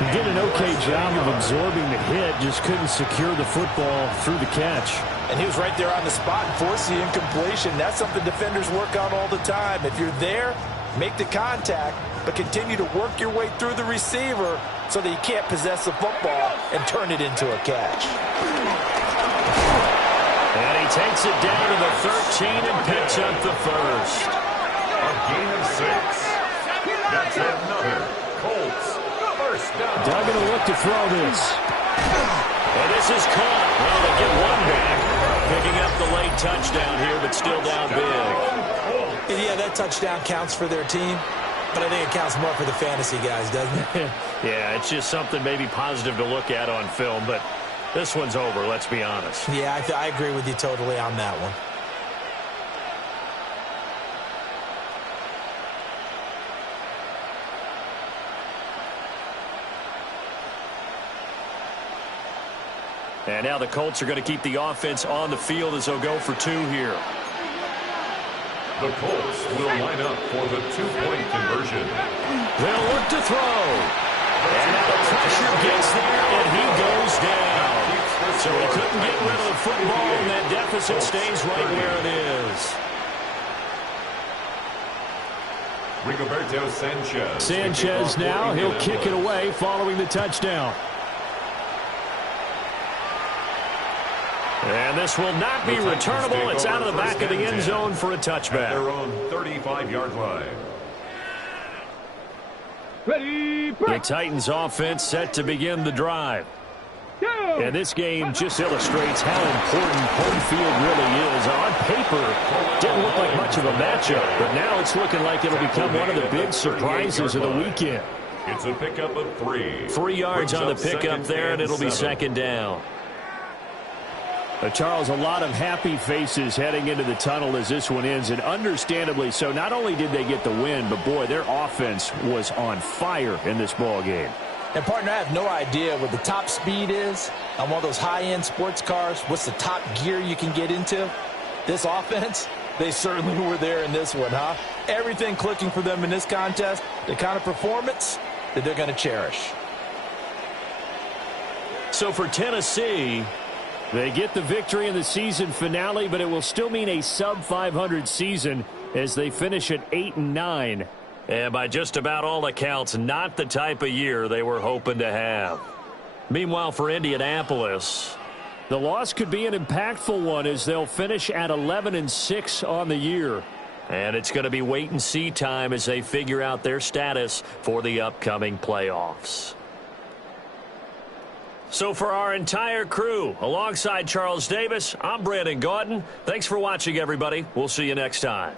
He did an okay job of absorbing the hit, just couldn't secure the football through the catch. And he was right there on the spot and forced the incompletion. That's something defenders work on all the time. If you're there, make the contact, but continue to work your way through the receiver so that you can't possess the football and turn it into a catch. And he takes it down to the 13 and picks up the first. A gain of 6. That's another Colts first down. Duggan will look to throw this. And this is caught. Well, they get one back. Picking up the late touchdown here, but still down big. And yeah, that touchdown counts for their team, but I think it counts more for the fantasy guys, doesn't it? Yeah, it's just something maybe positive to look at on film, but this one's over, let's be honest. Yeah, I agree with you totally on that one. And now the Colts are going to keep the offense on the field as they'll go for 2 here. The Colts will line up for the 2-point conversion. They'll look to throw. And now the pressure gets there, and he goes down. So he couldn't get rid of the football, and that deficit stays right where it is. Rigoberto Sanchez. Sanchez now, he'll kick it away following the touchdown. And this will not be returnable. It's out of the back of the end zone for a touchback. At their own 35-yard line. Ready, The Titans offense set to begin the drive. go! And this game just illustrates how important home field really is. On paper, didn't look like much of a matchup, but now it's looking like it'll become one of the big surprises of the weekend. It's a pickup of 3. 3 yards on the pickup there, and it'll be second down. Charles, a lot of happy faces heading into the tunnel as this one ends, and understandably so. Not only did they get the win, but, boy, their offense was on fire in this ball game. And, partner, I have no idea what the top speed is on one of those high-end sports cars. What's the top gear you can get into? This offense, they certainly were there in this one, huh? Everything clicking for them in this contest, the kind of performance that they're going to cherish. So for Tennessee, they get the victory in the season finale, but it will still mean a sub-500 season as they finish at 8-9. and by just about all accounts, not the type of year they were hoping to have. Meanwhile, for Indianapolis, the loss could be an impactful one as they'll finish at 11-6 on the year. And it's going to be wait-and-see time as they figure out their status for the upcoming playoffs. So for our entire crew, alongside Charles Davis, I'm Brandon Gaudin. Thanks for watching, everybody. We'll see you next time.